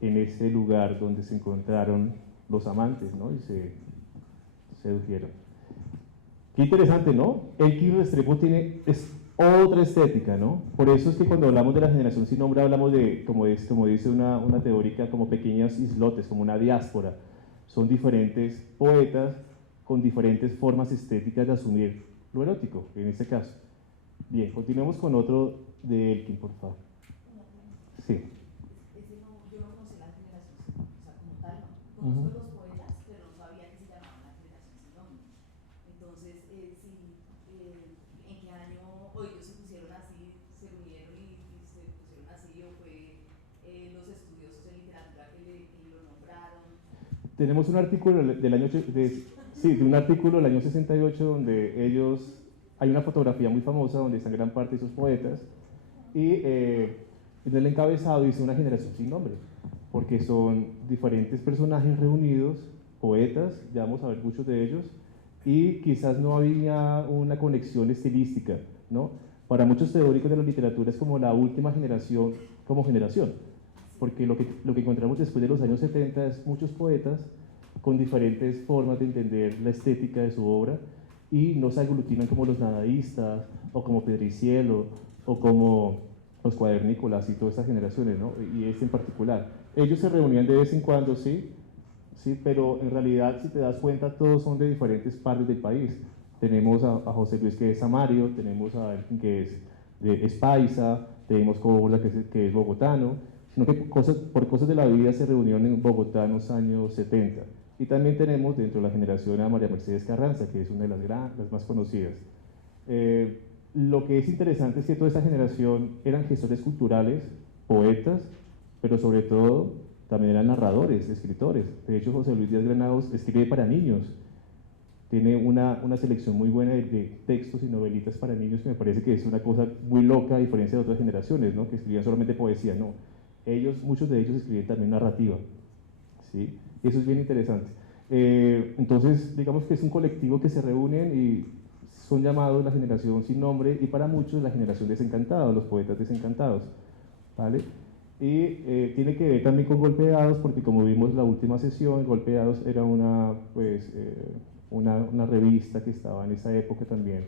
en ese lugar donde se encontraron los amantes, ¿no? Y se sedujeron. Qué interesante, ¿no? Elkin Restrepo es otra estética, ¿no? Por eso es que cuando hablamos de la generación sin nombre hablamos de, como dice una teórica, como pequeños islotes, como una diáspora. Son diferentes poetas con diferentes formas estéticas de asumir lo erótico, en este caso. Bien, continuemos con otro de Elkin, por favor. Sí. Yo no conocí la generación, o sea, como tal, no. Conozco los poetas, pero no sabía que se llamaban la generación sin nombre. Entonces, ¿en qué año o ellos se pusieron así, se unieron y se pusieron así, o fue los estudiosos de literatura que lo nombraron? tenemos un artículo del año, de un artículo del año 68 donde hay una fotografía muy famosa donde están gran parte de sus poetas y en el encabezado dice una generación sin nombre, porque son diferentes personajes reunidos, poetas, ya vamos a ver muchos de ellos, y quizás no había una conexión estilística, ¿no? Para muchos teóricos de la literatura es como la última generación como generación, porque lo que encontramos después de los años 70 es muchos poetas con diferentes formas de entender la estética de su obra y no se aglutinan como los nadaístas o como Pedricielo o como los cuadernícolas y todas estas generaciones, ¿no? Y este en particular. Ellos se reunían de vez en cuando, sí, pero en realidad, si te das cuenta, todos son de diferentes partes del país. Tenemos a José Luis, que es samario, tenemos a Elkin, que es paisa, tenemos Coborda, que es bogotano, sino que por cosas de la vida se reunieron en Bogotá en los años 70. Y también tenemos dentro de la generación a María Mercedes Carranza, que es una de las más conocidas. Lo que es interesante es que toda esta generación eran gestores culturales, poetas, pero sobre todo también eran narradores, escritores. De hecho, José Luis Díaz Granados escribe para niños. Tiene una selección muy buena de textos y novelitas para niños que me parece que es una cosa muy loca a diferencia de otras generaciones, ¿no? Que escribían solamente poesía. No, muchos de ellos escriben también narrativa, ¿sí? Y eso es bien interesante. Entonces, digamos que es un colectivo que se reúnen y son llamados la generación sin nombre y para muchos la generación desencantada, los poetas desencantados, ¿vale? Y tiene que ver también con Golpeados, porque como vimos la última sesión, Golpeados era una revista que estaba en esa época también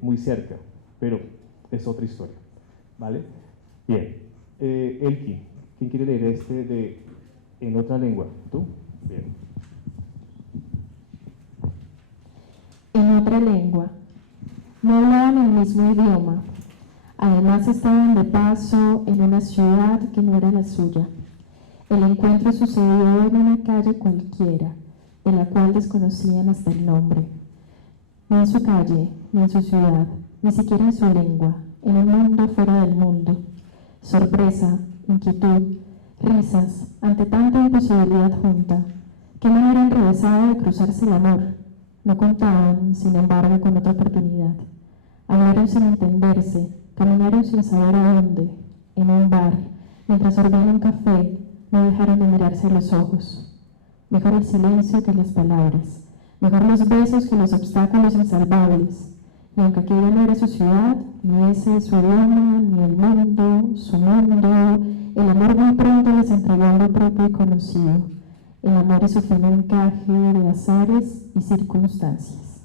muy cerca, pero es otra historia, ¿vale? Bien, Elkin, ¿quién quiere leer en otra lengua? ¿Tú? Bien. En otra lengua. No hablaban el mismo idioma. Además estaban de paso en una ciudad que no era la suya. El encuentro sucedió en una calle cualquiera, de la cual desconocían hasta el nombre. No en su calle, ni en su ciudad, ni siquiera en su lengua, en un mundo fuera del mundo. Sorpresa, inquietud, risas, ante tanta imposibilidad junta. Qué manera enrevesada de cruzarse el amor. No contaban, sin embargo, con otra oportunidad. Hablaron sin entenderse, caminaron sin saber a dónde, en un bar, mientras sorbían un café, no dejaron de mirarse a los ojos. Mejor el silencio que las palabras, mejor los besos que los obstáculos insalvables. Y aunque aquella no era su ciudad, ni ese su idioma, ni el mundo, su mundo, el amor muy pronto les entregó lo propio y conocido. El amor es su fino encaje de azares y circunstancias.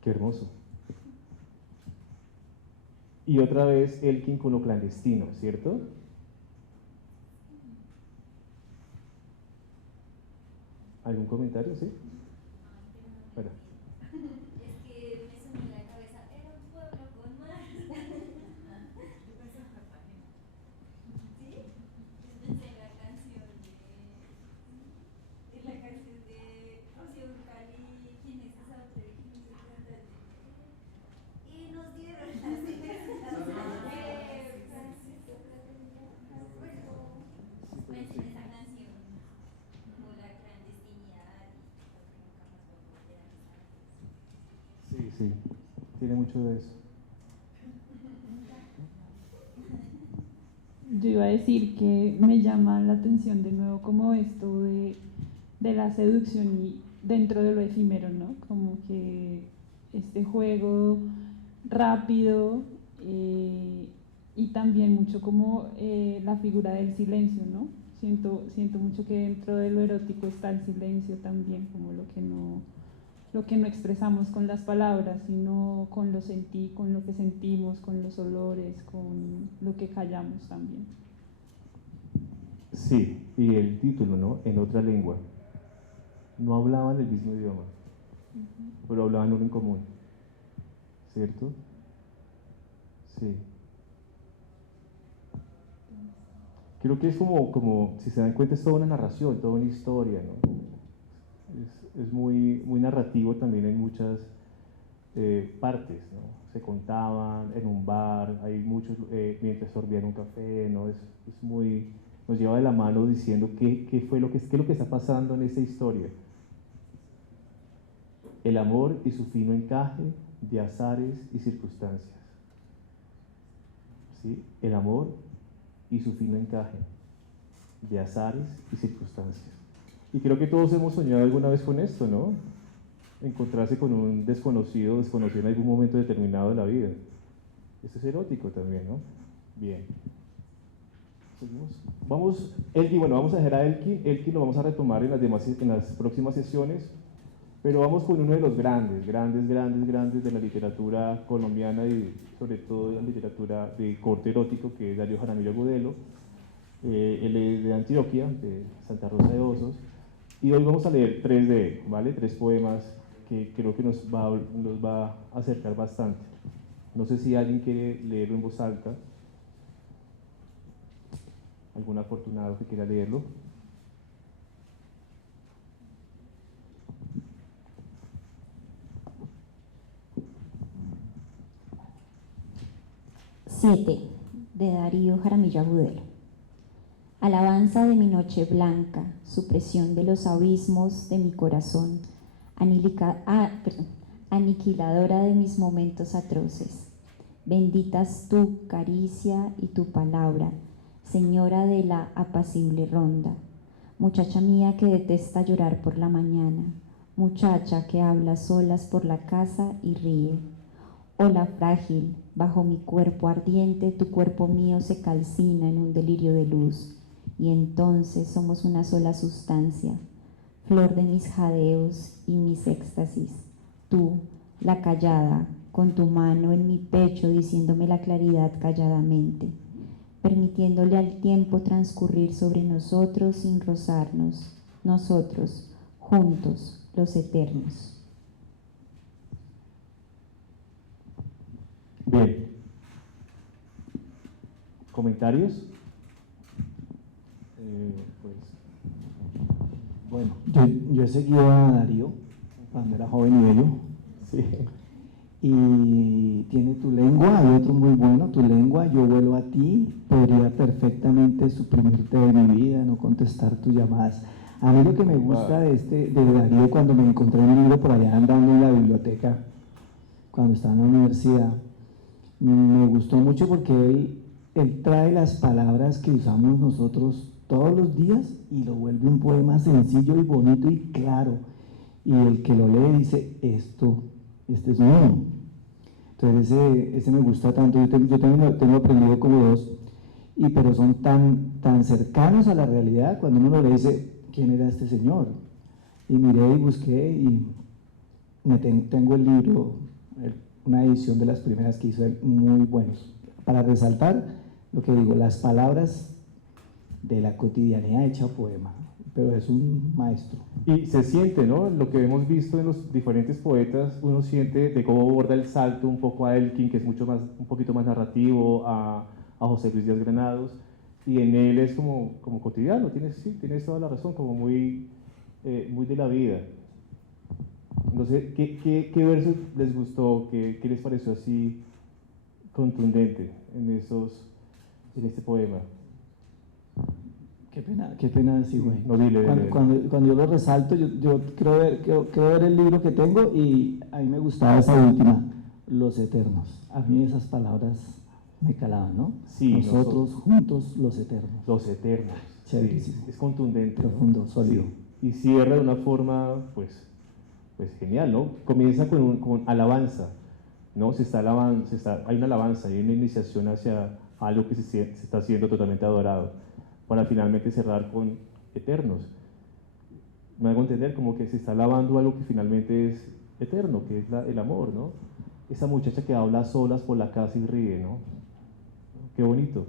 Qué hermoso. Y otra vez Elkin con lo clandestino, ¿cierto? ¿Algún comentario? ¿Sí? Espera. Es que me sonó en la cabeza, era un pueblo con mar. ¿Sí? Pensé en la canción de Rocío Dúrcal y ¿quién es esa otra? ¿Quién es el cantante? Y nos dieron las pensé en esa canción, como la clandestinidad y nunca más voy a volver a mis años. Sí, sí, tiene mucho de eso. Yo iba a decir que me llama la atención de nuevo como esto de la seducción y dentro de lo efímero, ¿no? Como que este juego rápido y también mucho como la figura del silencio, ¿no? Siento mucho que dentro de lo erótico está el silencio también, como lo que no expresamos con las palabras, sino con lo que sentimos, con los olores, con lo que callamos también. Sí, y el título, ¿no? En otra lengua. No hablaban el mismo idioma, pero hablaban uno en común, ¿cierto? Sí. Creo que es como si se dan cuenta, es toda una narración, toda una historia, ¿no? Es muy narrativo también en muchas partes, ¿no? Se contaban en un bar, hay muchos mientras sorbían un café, ¿no? Es muy nos lleva de la mano diciendo qué es lo que está pasando en esta historia. El amor y su fino encaje de azares y circunstancias. ¿Sí? El amor y su fino encaje de azares y circunstancias. Y creo que todos hemos soñado alguna vez con esto, ¿no? Encontrarse con un desconocido en algún momento determinado de la vida. Esto es erótico también, ¿no? Bien. Seguimos. Vamos a dejar a Elkin lo vamos a retomar en las próximas sesiones, pero vamos con uno de los grandes de la literatura colombiana y sobre todo de la literatura de corte erótico, que es Darío Jaramillo Agudelo. Él es de Antioquia, de Santa Rosa de Osos, y hoy vamos a leer 3 de él, ¿vale? 3 poemas que creo que nos va a acercar bastante. No sé si alguien quiere leerlo en voz alta. ¿Algún afortunado que quiera leerlo? Siete, de Darío Jaramillo Agudelo. Alabanza de mi noche blanca, supresión de los abismos de mi corazón, aniquiladora de mis momentos atroces. Benditas tu caricia y tu palabra, señora de la apacible ronda. Muchacha mía que detesta llorar por la mañana, muchacha que habla solas por la casa y ríe. Ola frágil, bajo mi cuerpo ardiente, tu cuerpo mío se calcina en un delirio de luz, y entonces somos una sola sustancia, flor de mis jadeos y mis éxtasis. Tú, la callada, con tu mano en mi pecho diciéndome la claridad calladamente, permitiéndole al tiempo transcurrir sobre nosotros sin rozarnos, nosotros, juntos, los eternos. Bien. ¿Comentarios? Pues, bueno, yo he seguido a Darío cuando era joven y bello. Sí. Y tiene Tu lengua, hay otro muy bueno, Tu lengua, yo vuelo a ti, podría perfectamente suprimirte de mi vida, no contestar tus llamadas. A mí lo que me gusta de Darío, cuando me encontré un libro por allá andando en la biblioteca, cuando estaba en la universidad, me gustó mucho porque él trae las palabras que usamos nosotros todos los días y lo vuelve un poema sencillo y bonito y claro. Y el que lo lee dice, este es mío. Entonces ese me gusta tanto. Yo tengo aprendido como 2, pero son tan cercanos a la realidad. Cuando uno lo lee dice, ¿quién era este señor? Y miré y busqué y tengo el libro, una edición de las primeras que hizo él, muy buenos. Para resaltar lo que digo, las palabras de la cotidianidad hecha poema, pero es un maestro. Y se siente, ¿no? Lo que hemos visto en los diferentes poetas, uno siente de cómo aborda el salto un poco a Elkin, que es un poquito más narrativo, a José Luis Díaz Granados, y en él es como cotidiano, tienes toda la razón, como muy de la vida. No sé, ¿qué verso les gustó? ¿Qué les pareció así contundente en este poema? Qué pena decir, güey. No, dile. Cuando yo lo resalto, yo quiero ver el libro que tengo y a mí me gustaba esa última, Los Eternos. A mí esas palabras me calaban, ¿no? Sí, nosotros juntos, los eternos. Los eternos. Sí, es contundente. Profundo, ¿no? sólido. Sí. Y cierra de una forma, pues genial, ¿no? Comienza con alabanza, ¿no? Hay una alabanza, hay una iniciación hacia algo que se está siendo totalmente adorado, para finalmente cerrar con eternos. Me hago entender como que se está alabando algo que finalmente es eterno, que es el amor, ¿no? Esa muchacha que habla a solas por la casa y ríe, ¿no? Qué bonito.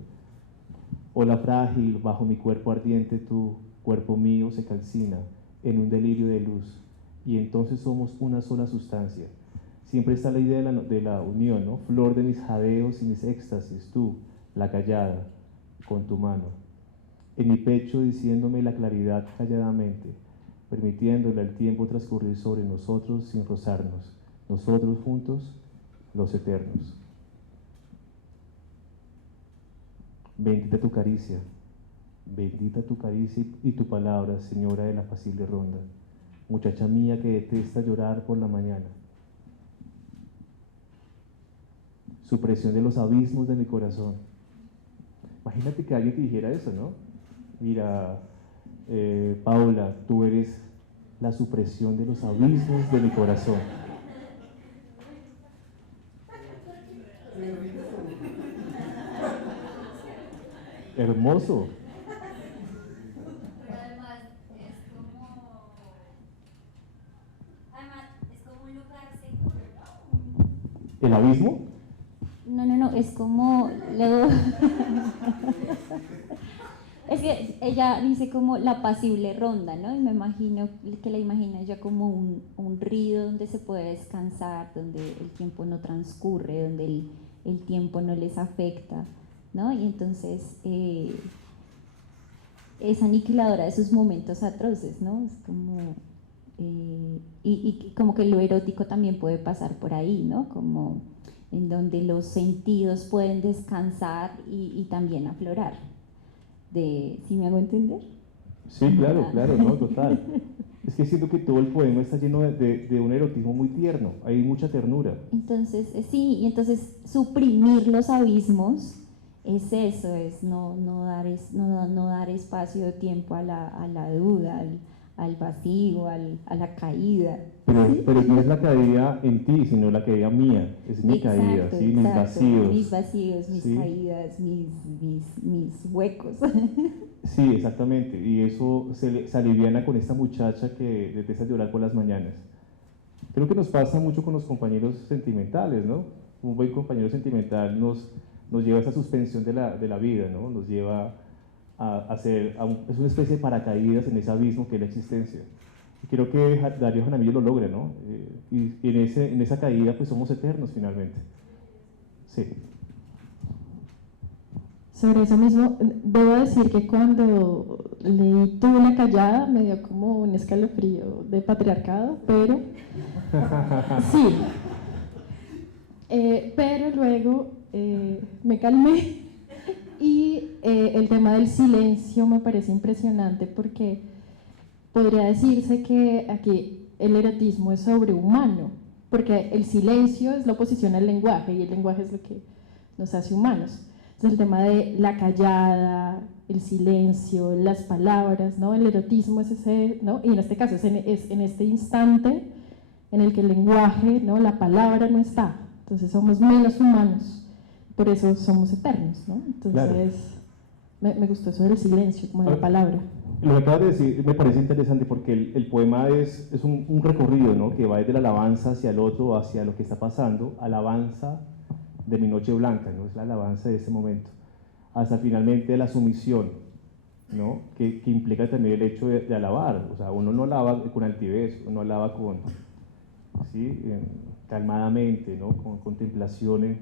Ola frágil, bajo mi cuerpo ardiente, tu cuerpo mío se calcina en un delirio de luz, y entonces somos una sola sustancia. Siempre está la idea de la unión, ¿no? Flor de mis jadeos y mis éxtasis, tú, la callada, con tu mano. En mi pecho diciéndome la claridad calladamente, permitiéndole al tiempo transcurrir sobre nosotros sin rozarnos, nosotros juntos, los eternos. Bendita tu caricia, Bendita tu caricia y tu palabra, señora de la apacible ronda, muchacha mía que detesta llorar por la mañana. Supresión de los abismos de mi corazón. Imagínate que alguien te dijera eso, ¿no? Mira, Paula, tú eres la supresión de los abismos de mi corazón. Hermoso. Pero además es como un lugar seguro, ¿no? ¿El abismo? No, es como luego es que ella dice como la apacible ronda, ¿no? Y me imagino que la imagina ella como un río donde se puede descansar, donde el tiempo no transcurre, donde el tiempo no les afecta, ¿no? Y entonces es aniquiladora de esos momentos atroces, ¿no? Es como y como que lo erótico también puede pasar por ahí, ¿no? Como en donde los sentidos pueden descansar y también aflorar. ¿Sí me hago entender? Sí, claro, no, total. Es que siento que todo el poema está lleno de un erotismo muy tierno, hay mucha ternura. Entonces, sí, y entonces suprimir los abismos es eso, es no dar espacio de tiempo a la duda, al vacío, a la caída. Pero no es la caída en ti, sino la caída mía, es mi caída, ¿sí? Mis vacíos. Mis vacíos, mis ¿sí? caídas, mis huecos. Sí, exactamente, y eso se aliviana con esta muchacha que detesta llorar por las mañanas. Creo que nos pasa mucho con los compañeros sentimentales, ¿no? Un buen compañero sentimental nos lleva a esa suspensión de la vida, ¿no? Nos lleva es una especie de paracaídas en ese abismo que es la existencia. Y creo que Darío Jaramillo lo logra, ¿no? Y en esa caída pues somos eternos finalmente. Sí. Sobre eso mismo, debo decir que cuando leí Tú la callada me dio como un escalofrío de patriarcado, pero sí. Pero luego me calmé y el tema del silencio me parece impresionante porque podría decirse que aquí el erotismo es sobrehumano, porque el silencio es la oposición al lenguaje y el lenguaje es lo que nos hace humanos. Entonces el tema de la callada, el silencio, las palabras, ¿no? El erotismo es ese, ¿no? Y en este caso es en este instante en el que el lenguaje, ¿no? La palabra no está. Entonces somos menos humanos, por eso somos eternos, ¿no? Entonces claro. me gustó eso del silencio, como de la palabra. Lo que acabas de decir me parece interesante porque el poema es un recorrido, ¿no? Que va desde la alabanza hacia el otro, hacia lo que está pasando, alabanza de mi noche blanca, ¿no? Es la alabanza de ese momento, hasta finalmente la sumisión, ¿no? Que implica también el hecho de alabar. O sea, uno no alaba con altivez, uno alaba ¿sí? Calmadamente, ¿no? Con contemplación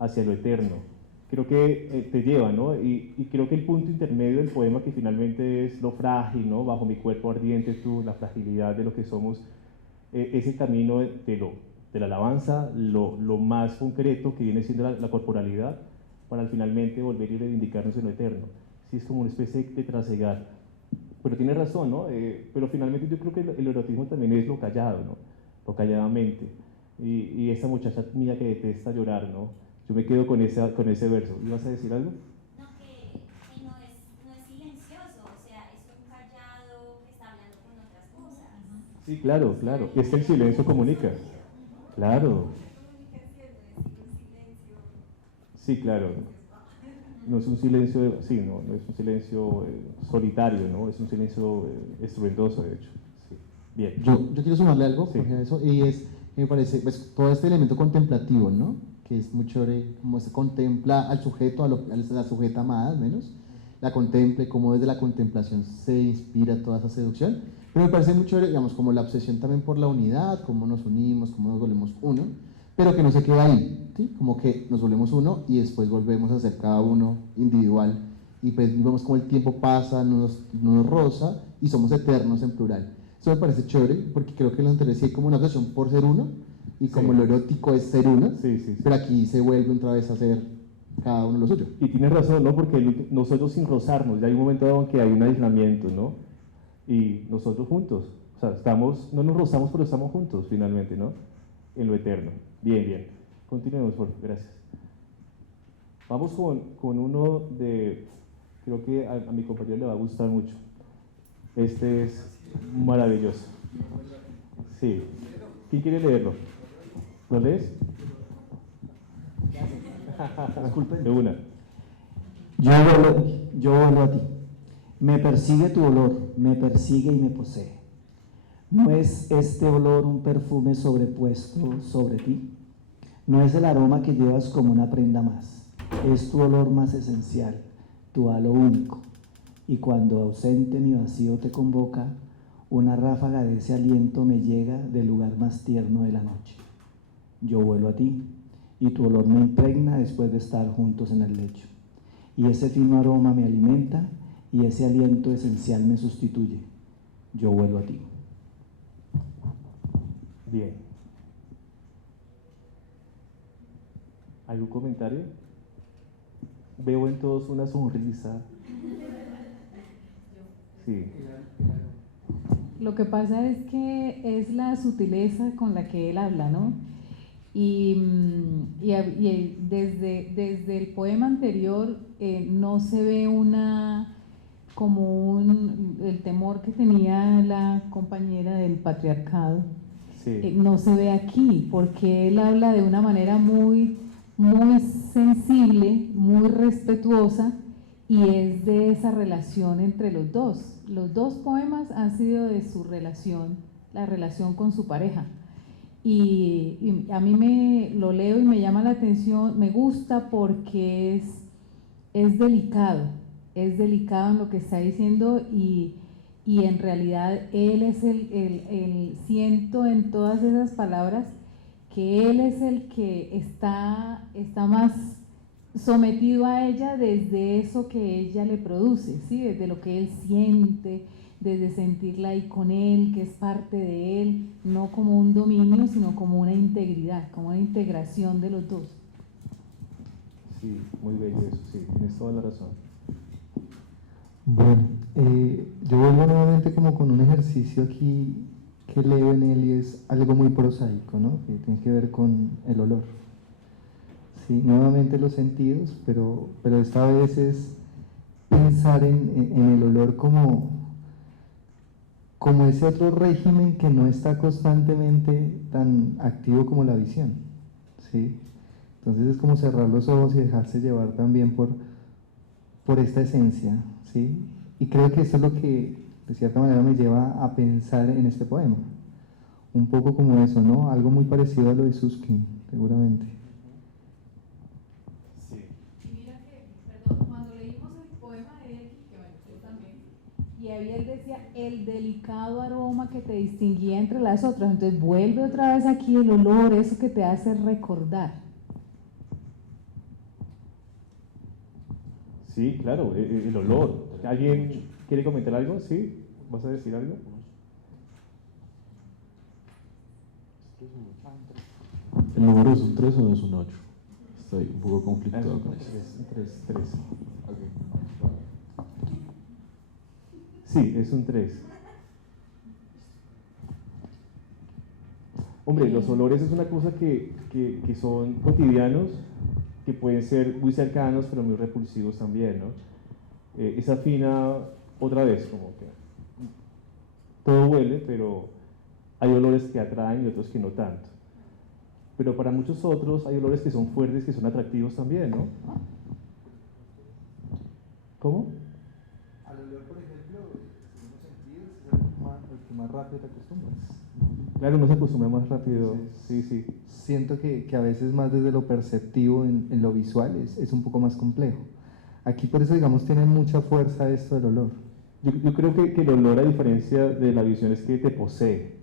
hacia lo eterno. Creo que te lleva, ¿no? Y creo que el punto intermedio del poema, que finalmente es lo frágil, ¿no? Bajo mi cuerpo ardiente tú, la fragilidad de lo que somos, ese camino de la alabanza, lo más concreto que viene siendo la corporalidad, para finalmente volver y reivindicarnos en lo eterno. Sí, es como una especie de trasegar. Pero tiene razón, ¿no? Pero finalmente yo creo que el erotismo también es lo callado, ¿no? Lo calladamente. Y esa muchacha mía que detesta llorar, ¿no? Yo me quedo con ese verso. ¿Ibas a decir algo? No, que no es silencioso, o sea, es un callado que está hablando con otras cosas. Sí, claro. Es que el silencio comunica. Claro. Sí, claro. No es un silencio, no es un silencio solitario, ¿no? Es un silencio estruendoso, de hecho. Sí. Bien. Yo quiero sumarle algo Sí. a eso, y me parece, pues, todo este elemento contemplativo, ¿no? Que es muy chévere, como se contempla al sujeto, a la sujeta amada al menos, la contemple, cómo desde la contemplación se inspira toda esa seducción. Pero me parece muy chévere, digamos, como la obsesión también por la unidad, cómo nos unimos, cómo nos volvemos uno, pero que no se queda ahí, ¿sí? Como que nos volvemos uno y después volvemos a ser cada uno individual, y pues vemos como el tiempo pasa, no nos roza y somos eternos en plural. Eso me parece chévere, porque creo que en los anteriores sí hay como una obsesión por ser uno, y como Sí. lo erótico es ser uno, Sí. pero aquí se vuelve otra vez a ser cada uno lo suyo. Y tienes razón, ¿no? Porque nosotros sin rozarnos, ya hay un momento en que hay un aislamiento, ¿no? Y nosotros juntos, o sea, no nos rozamos, pero estamos juntos finalmente, ¿no? En lo eterno. Bien, bien. Continuemos, por favor. Gracias. Vamos con uno de, creo que a mi compañero le va a gustar mucho. Este es maravilloso. Sí. ¿Quién quiere leerlo? ¿Lo lees? Disculpen. De una. Yo vuelvo a ti. Me persigue tu olor, me persigue y me posee. ¿No es este olor un perfume sobrepuesto sobre ti? No es el aroma que llevas como una prenda más. Es tu olor más esencial, tu halo único. Y cuando ausente mi vacío te convoca, una ráfaga de ese aliento me llega del lugar más tierno de la noche. Yo vuelo a ti, y tu olor me impregna después de estar juntos en el lecho. Y ese fino aroma me alimenta, y ese aliento esencial me sustituye. Yo vuelo a ti. Bien. ¿Algún comentario? Veo en todos una sonrisa. Sí. Lo que pasa es que es la sutileza con la que él habla, ¿no? Y desde el poema anterior no se ve el temor que tenía la compañera del patriarcado. Sí. No se ve aquí, porque él habla de una manera muy sensible, muy respetuosa, y es de esa relación entre los dos. Los dos poemas han sido de su relación, la relación con su pareja. Y a mí lo leo y me llama la atención, me gusta porque es delicado en lo que está diciendo, y en realidad él es siento en todas esas palabras que él es el que está más sometido a ella desde eso que ella le produce, ¿sí? Desde lo que él siente, desde sentirla ahí con él, que es parte de él, no como un dominio, sino como una integridad, como una integración de los dos. Sí, muy bello eso, sí, tienes toda la razón. Bueno, yo vuelvo nuevamente como con un ejercicio aquí que leo en él, y es algo muy prosaico, ¿no? Que tiene que ver con el olor. Sí, nuevamente los sentidos, pero esta vez es pensar en el olor como ese otro régimen que no está constantemente tan activo como la visión, ¿sí? Entonces es como cerrar los ojos y dejarse llevar también por esta esencia, ¿sí? Y creo que eso es lo que de cierta manera me lleva a pensar en este poema. Un poco como eso, ¿no? Algo muy parecido a lo de Susskind, seguramente. Sí. Y mira que, perdón, cuando leímos el poema de él, que bueno, yo también, y ahí él decía el delicado aroma que te distinguía entre las otras, entonces vuelve otra vez aquí el olor, eso que te hace recordar. Sí, claro, el olor. ¿Alguien quiere comentar algo? ¿Sí? ¿Vas a decir algo? ¿El número es un 3 o es un 8? Estoy un poco conflictuado con eso. Es un 3. Sí, es un 3. Hombre, los olores es una cosa que son cotidianos, que pueden ser muy cercanos, pero muy repulsivos también, ¿no? Esa fina, otra vez, como que todo huele, pero hay olores que atraen y otros que no tanto. Pero para muchos otros hay olores que son fuertes, que son atractivos también, ¿no? ¿Cómo? Al olor, por ejemplo, según los sentidos, es el que más rápido te acostumbras. Claro, uno se acostumbra más rápido. Entonces, Sí. Siento que a veces más desde lo perceptivo en lo visual es un poco más complejo. Aquí por eso, digamos, tiene mucha fuerza esto del olor. Yo creo que el olor, a diferencia de la visión, es que te posee,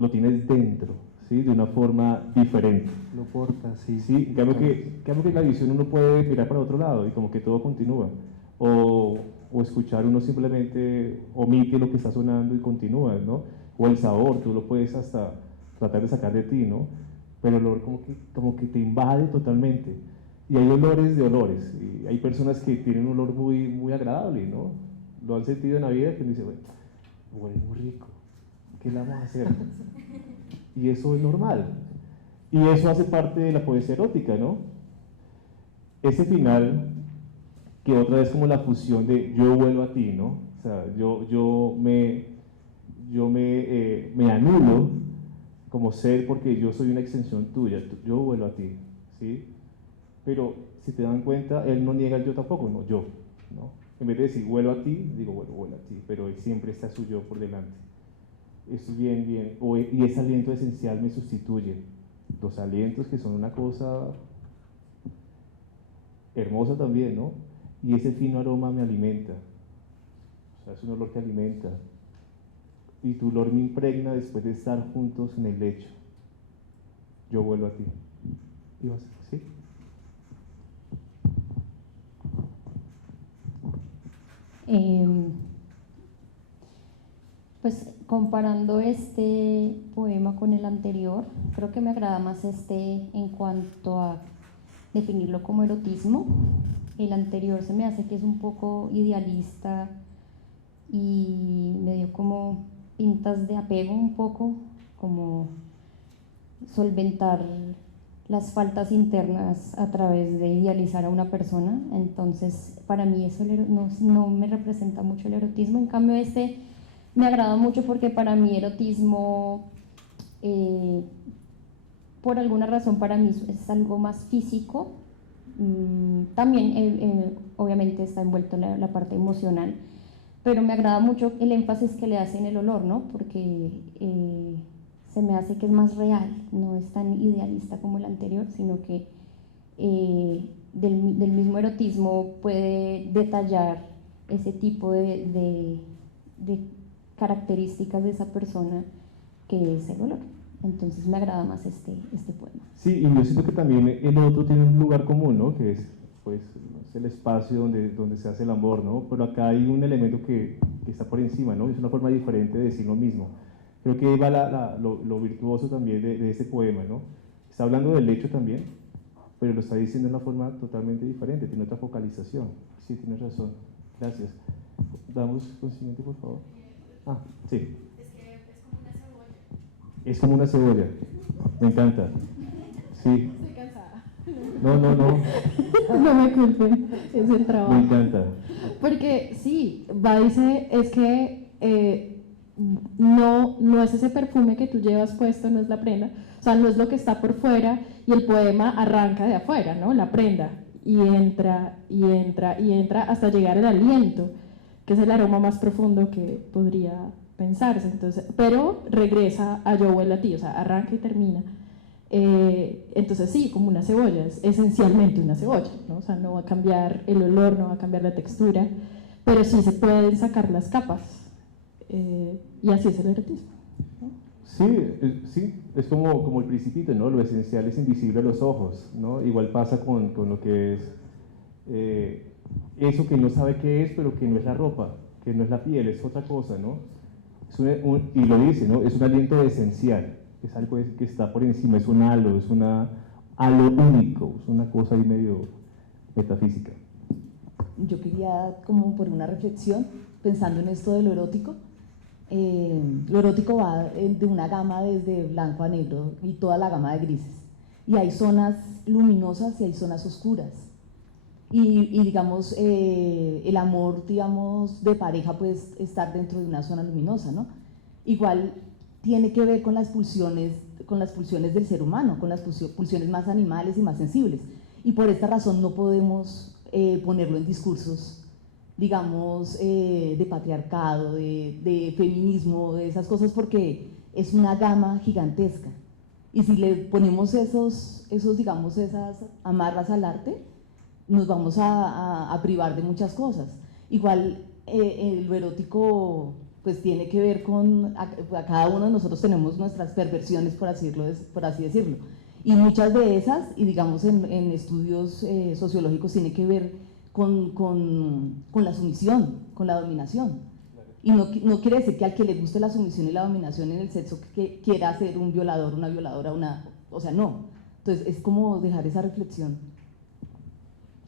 lo tienes dentro, ¿sí? De una forma diferente. Lo porta, sí. Sí, en cambio que en la visión uno puede mirar para otro lado y como que todo continúa. O escuchar, uno simplemente omite lo que está sonando y continúa, ¿no? O el sabor, tú lo puedes hasta tratar de sacar de ti, ¿no? Pero el olor como que te invade totalmente. y hay olores de olores. Y hay personas que tienen un olor muy, muy agradable, ¿no? Lo han sentido en la vida, que uno dice, bueno, huele muy rico, ¿qué le vamos a hacer? Y eso es normal. Y eso hace parte de la poesía erótica, ¿no? Ese final, que otra vez como la fusión de yo vuelvo a ti, ¿no? O sea, yo me anulo como ser porque yo soy una extensión tuya, yo vuelvo a ti, ¿sí? Pero si te dan cuenta, él no niega el yo tampoco, no, yo, ¿no? En vez de decir vuelvo a ti, digo vuelvo a ti, pero él siempre está su yo por delante. Eso es bien, y ese aliento esencial me sustituye. Los alientos que son una cosa hermosa también, ¿no? Y ese fino aroma me alimenta, o sea, es un olor que alimenta. Y tu olor me impregna después de estar juntos en el lecho. Yo vuelvo a ti. ¿Sí? Pues comparando este poema con el anterior, creo que me agrada más este en cuanto a definirlo como erotismo. El anterior se me hace que es un poco idealista y medio como pintas de apego, un poco como solventar las faltas internas a través de idealizar a una persona. Entonces para mí eso no me representa mucho el erotismo. En cambio este me agrada mucho porque para mí erotismo por alguna razón para mí es algo más físico. También obviamente está envuelto en la parte emocional, pero me agrada mucho el énfasis que le hace en el olor, ¿no? Porque se me hace que es más real, no es tan idealista como el anterior, sino que del mismo erotismo puede detallar ese tipo de características de esa persona que es el olor. Entonces me agrada más este poema. Sí, y yo siento que también el otro tiene un lugar común, ¿no? Que es, pues, es el espacio donde se hace el amor, ¿no? Pero acá hay un elemento que está por encima, ¿no? Es una forma diferente de decir lo mismo. Creo que ahí va lo virtuoso también de este poema, ¿no? Está hablando del hecho también, pero lo está diciendo de una forma totalmente diferente, tiene otra focalización. Sí, tienes razón. Gracias. Damos con siguiente, por favor. Ah, sí. Es como una cebolla. Me encanta. Sí. Estoy cansada. No. No me culpen, es el trabajo. Me encanta. Porque sí, dice, es que no es ese perfume que tú llevas puesto, no es la prenda, o sea, no es lo que está por fuera, y el poema arranca de afuera, ¿no? La prenda, y entra hasta llegar al aliento, que es el aroma más profundo que podría pensarse. Entonces, pero regresa a yo vuelvo a ti, o sea, arranca y termina. Entonces sí, como una cebolla, es esencialmente una cebolla, ¿no? O sea, no va a cambiar el olor, no va a cambiar la textura, pero sí se pueden sacar las capas, y así es el erotismo, ¿no? Sí, es como el principito, ¿no? Lo esencial es invisible a los ojos, ¿no? Igual pasa con lo que es eso que no sabe qué es, pero que no es la ropa, que no es la piel, es otra cosa, ¿no? Y lo dice, ¿no? Es un aliento esencial, es algo que está por encima, es un halo, es halo único, es una cosa ahí medio metafísica. Yo quería como poner una reflexión pensando en esto de lo erótico. Lo erótico va de una gama desde blanco a negro y toda la gama de grises. Y hay zonas luminosas y hay zonas oscuras. Y digamos, el amor, digamos, de pareja puede estar dentro de una zona luminosa, ¿no? Igual tiene que ver con las pulsiones del ser humano, con las pulsiones más animales y más sensibles. Y por esta razón no podemos ponerlo en discursos, digamos, de patriarcado, de feminismo, de esas cosas, porque es una gama gigantesca. Y si le ponemos digamos, esas amarras al arte, nos vamos a privar de muchas cosas. Igual lo erótico pues tiene que ver con, a cada uno de nosotros tenemos nuestras perversiones, por así decirlo. Y muchas de esas, y digamos en estudios sociológicos, tiene que ver con la sumisión, con la dominación. Y no quiere decir que al que le guste la sumisión y la dominación en el sexo que quiera ser un violador, una violadora, o sea, no. Entonces es como dejar esa reflexión.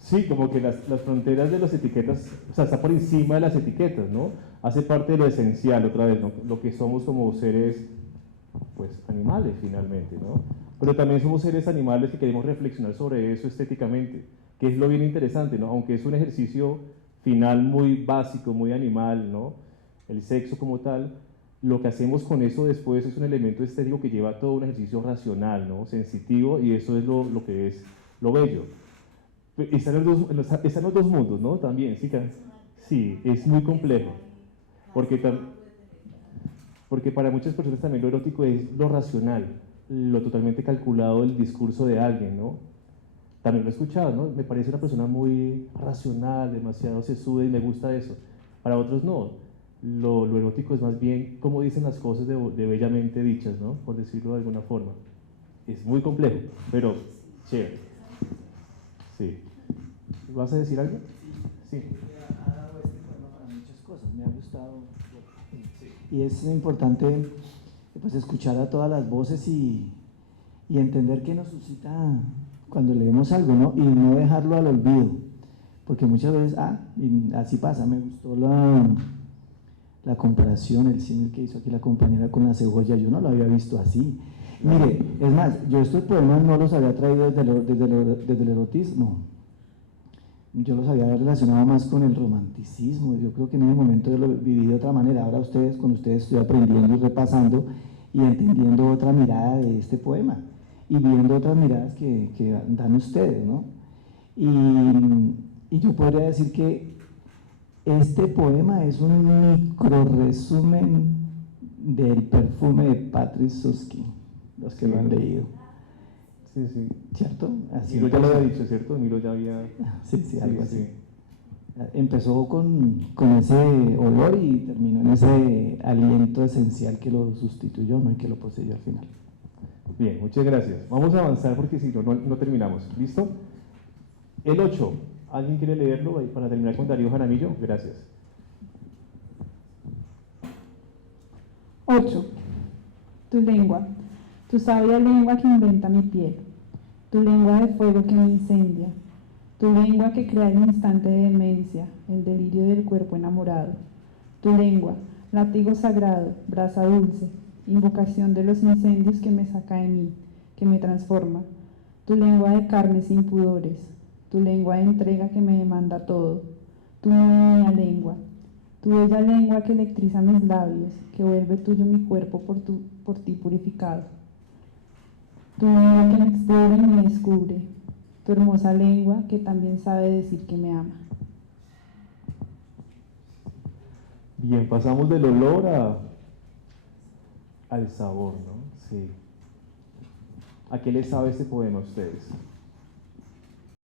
Sí, como que las fronteras de las etiquetas, o sea, está por encima de las etiquetas, ¿no? Hace parte de lo esencial, otra vez, ¿no? Lo que somos como seres, pues, animales finalmente, ¿no? Pero también somos seres animales que queremos reflexionar sobre eso estéticamente, que es lo bien interesante, ¿no? Aunque es un ejercicio final muy básico, muy animal, ¿no? El sexo como tal, lo que hacemos con eso después es un elemento estético que lleva todo un ejercicio racional, ¿no? Sensitivo, y eso es lo que es lo bello. Están los dos mundos, ¿no? También, sí, sí, es muy complejo, porque para muchas personas también lo erótico es lo racional, lo totalmente calculado del discurso de alguien, ¿no? También lo he escuchado, ¿no? Me parece una persona muy racional, demasiado sesuda y me gusta eso. Para otros no, lo erótico es más bien cómo dicen las cosas de bellamente dichas, ¿no? Por decirlo de alguna forma. Es muy complejo, pero chévere. Sí. ¿Vas a decir algo? Sí. Ha dado este poema para muchas cosas, me ha gustado. Y es importante pues, escuchar a todas las voces y entender qué nos suscita cuando leemos algo, ¿no? Y no dejarlo al olvido, porque muchas veces, y así pasa, me gustó la comparación, el símil que hizo aquí la compañera con la cebolla, yo no lo había visto así. Mire, es más, yo estos poemas no los había traído desde el erotismo, yo los había relacionado más con el romanticismo, yo creo que en ese momento yo lo viví de otra manera, ahora con ustedes estoy aprendiendo y repasando y entendiendo otra mirada de este poema y viendo otras miradas que dan ustedes, ¿no? Y yo podría decir que este poema es un micro resumen del perfume de Patrice Susskind, los que lo han leído. Sí, sí. ¿Cierto? Así Milo ya lo había dicho, ¿cierto? Milo ya había... Sí, algo así. Empezó con ese olor y terminó en ese aliento esencial que lo sustituyó, ¿no? Y que lo poseyó al final. Bien, muchas gracias. Vamos a avanzar porque si no terminamos. ¿Listo? El 8. ¿Alguien quiere leerlo para terminar con Darío Jaramillo? Gracias. 8. Tu lengua, tu sabia lengua que inventa mi piel, tu lengua de fuego que me incendia, tu lengua que crea el instante de demencia, el delirio del cuerpo enamorado, tu lengua, látigo sagrado, brasa dulce, invocación de los incendios que me saca de mí, que me transforma, tu lengua de carnes sin pudores, tu lengua de entrega que me demanda todo, tu mía lengua, tu bella lengua que electriza mis labios, que vuelve tuyo mi cuerpo por ti purificado, tu lengua que me explora y me descubre, tu hermosa lengua que también sabe decir que me ama. Bien, pasamos del olor al sabor, ¿no? Sí. ¿A qué les sabe este poema a ustedes?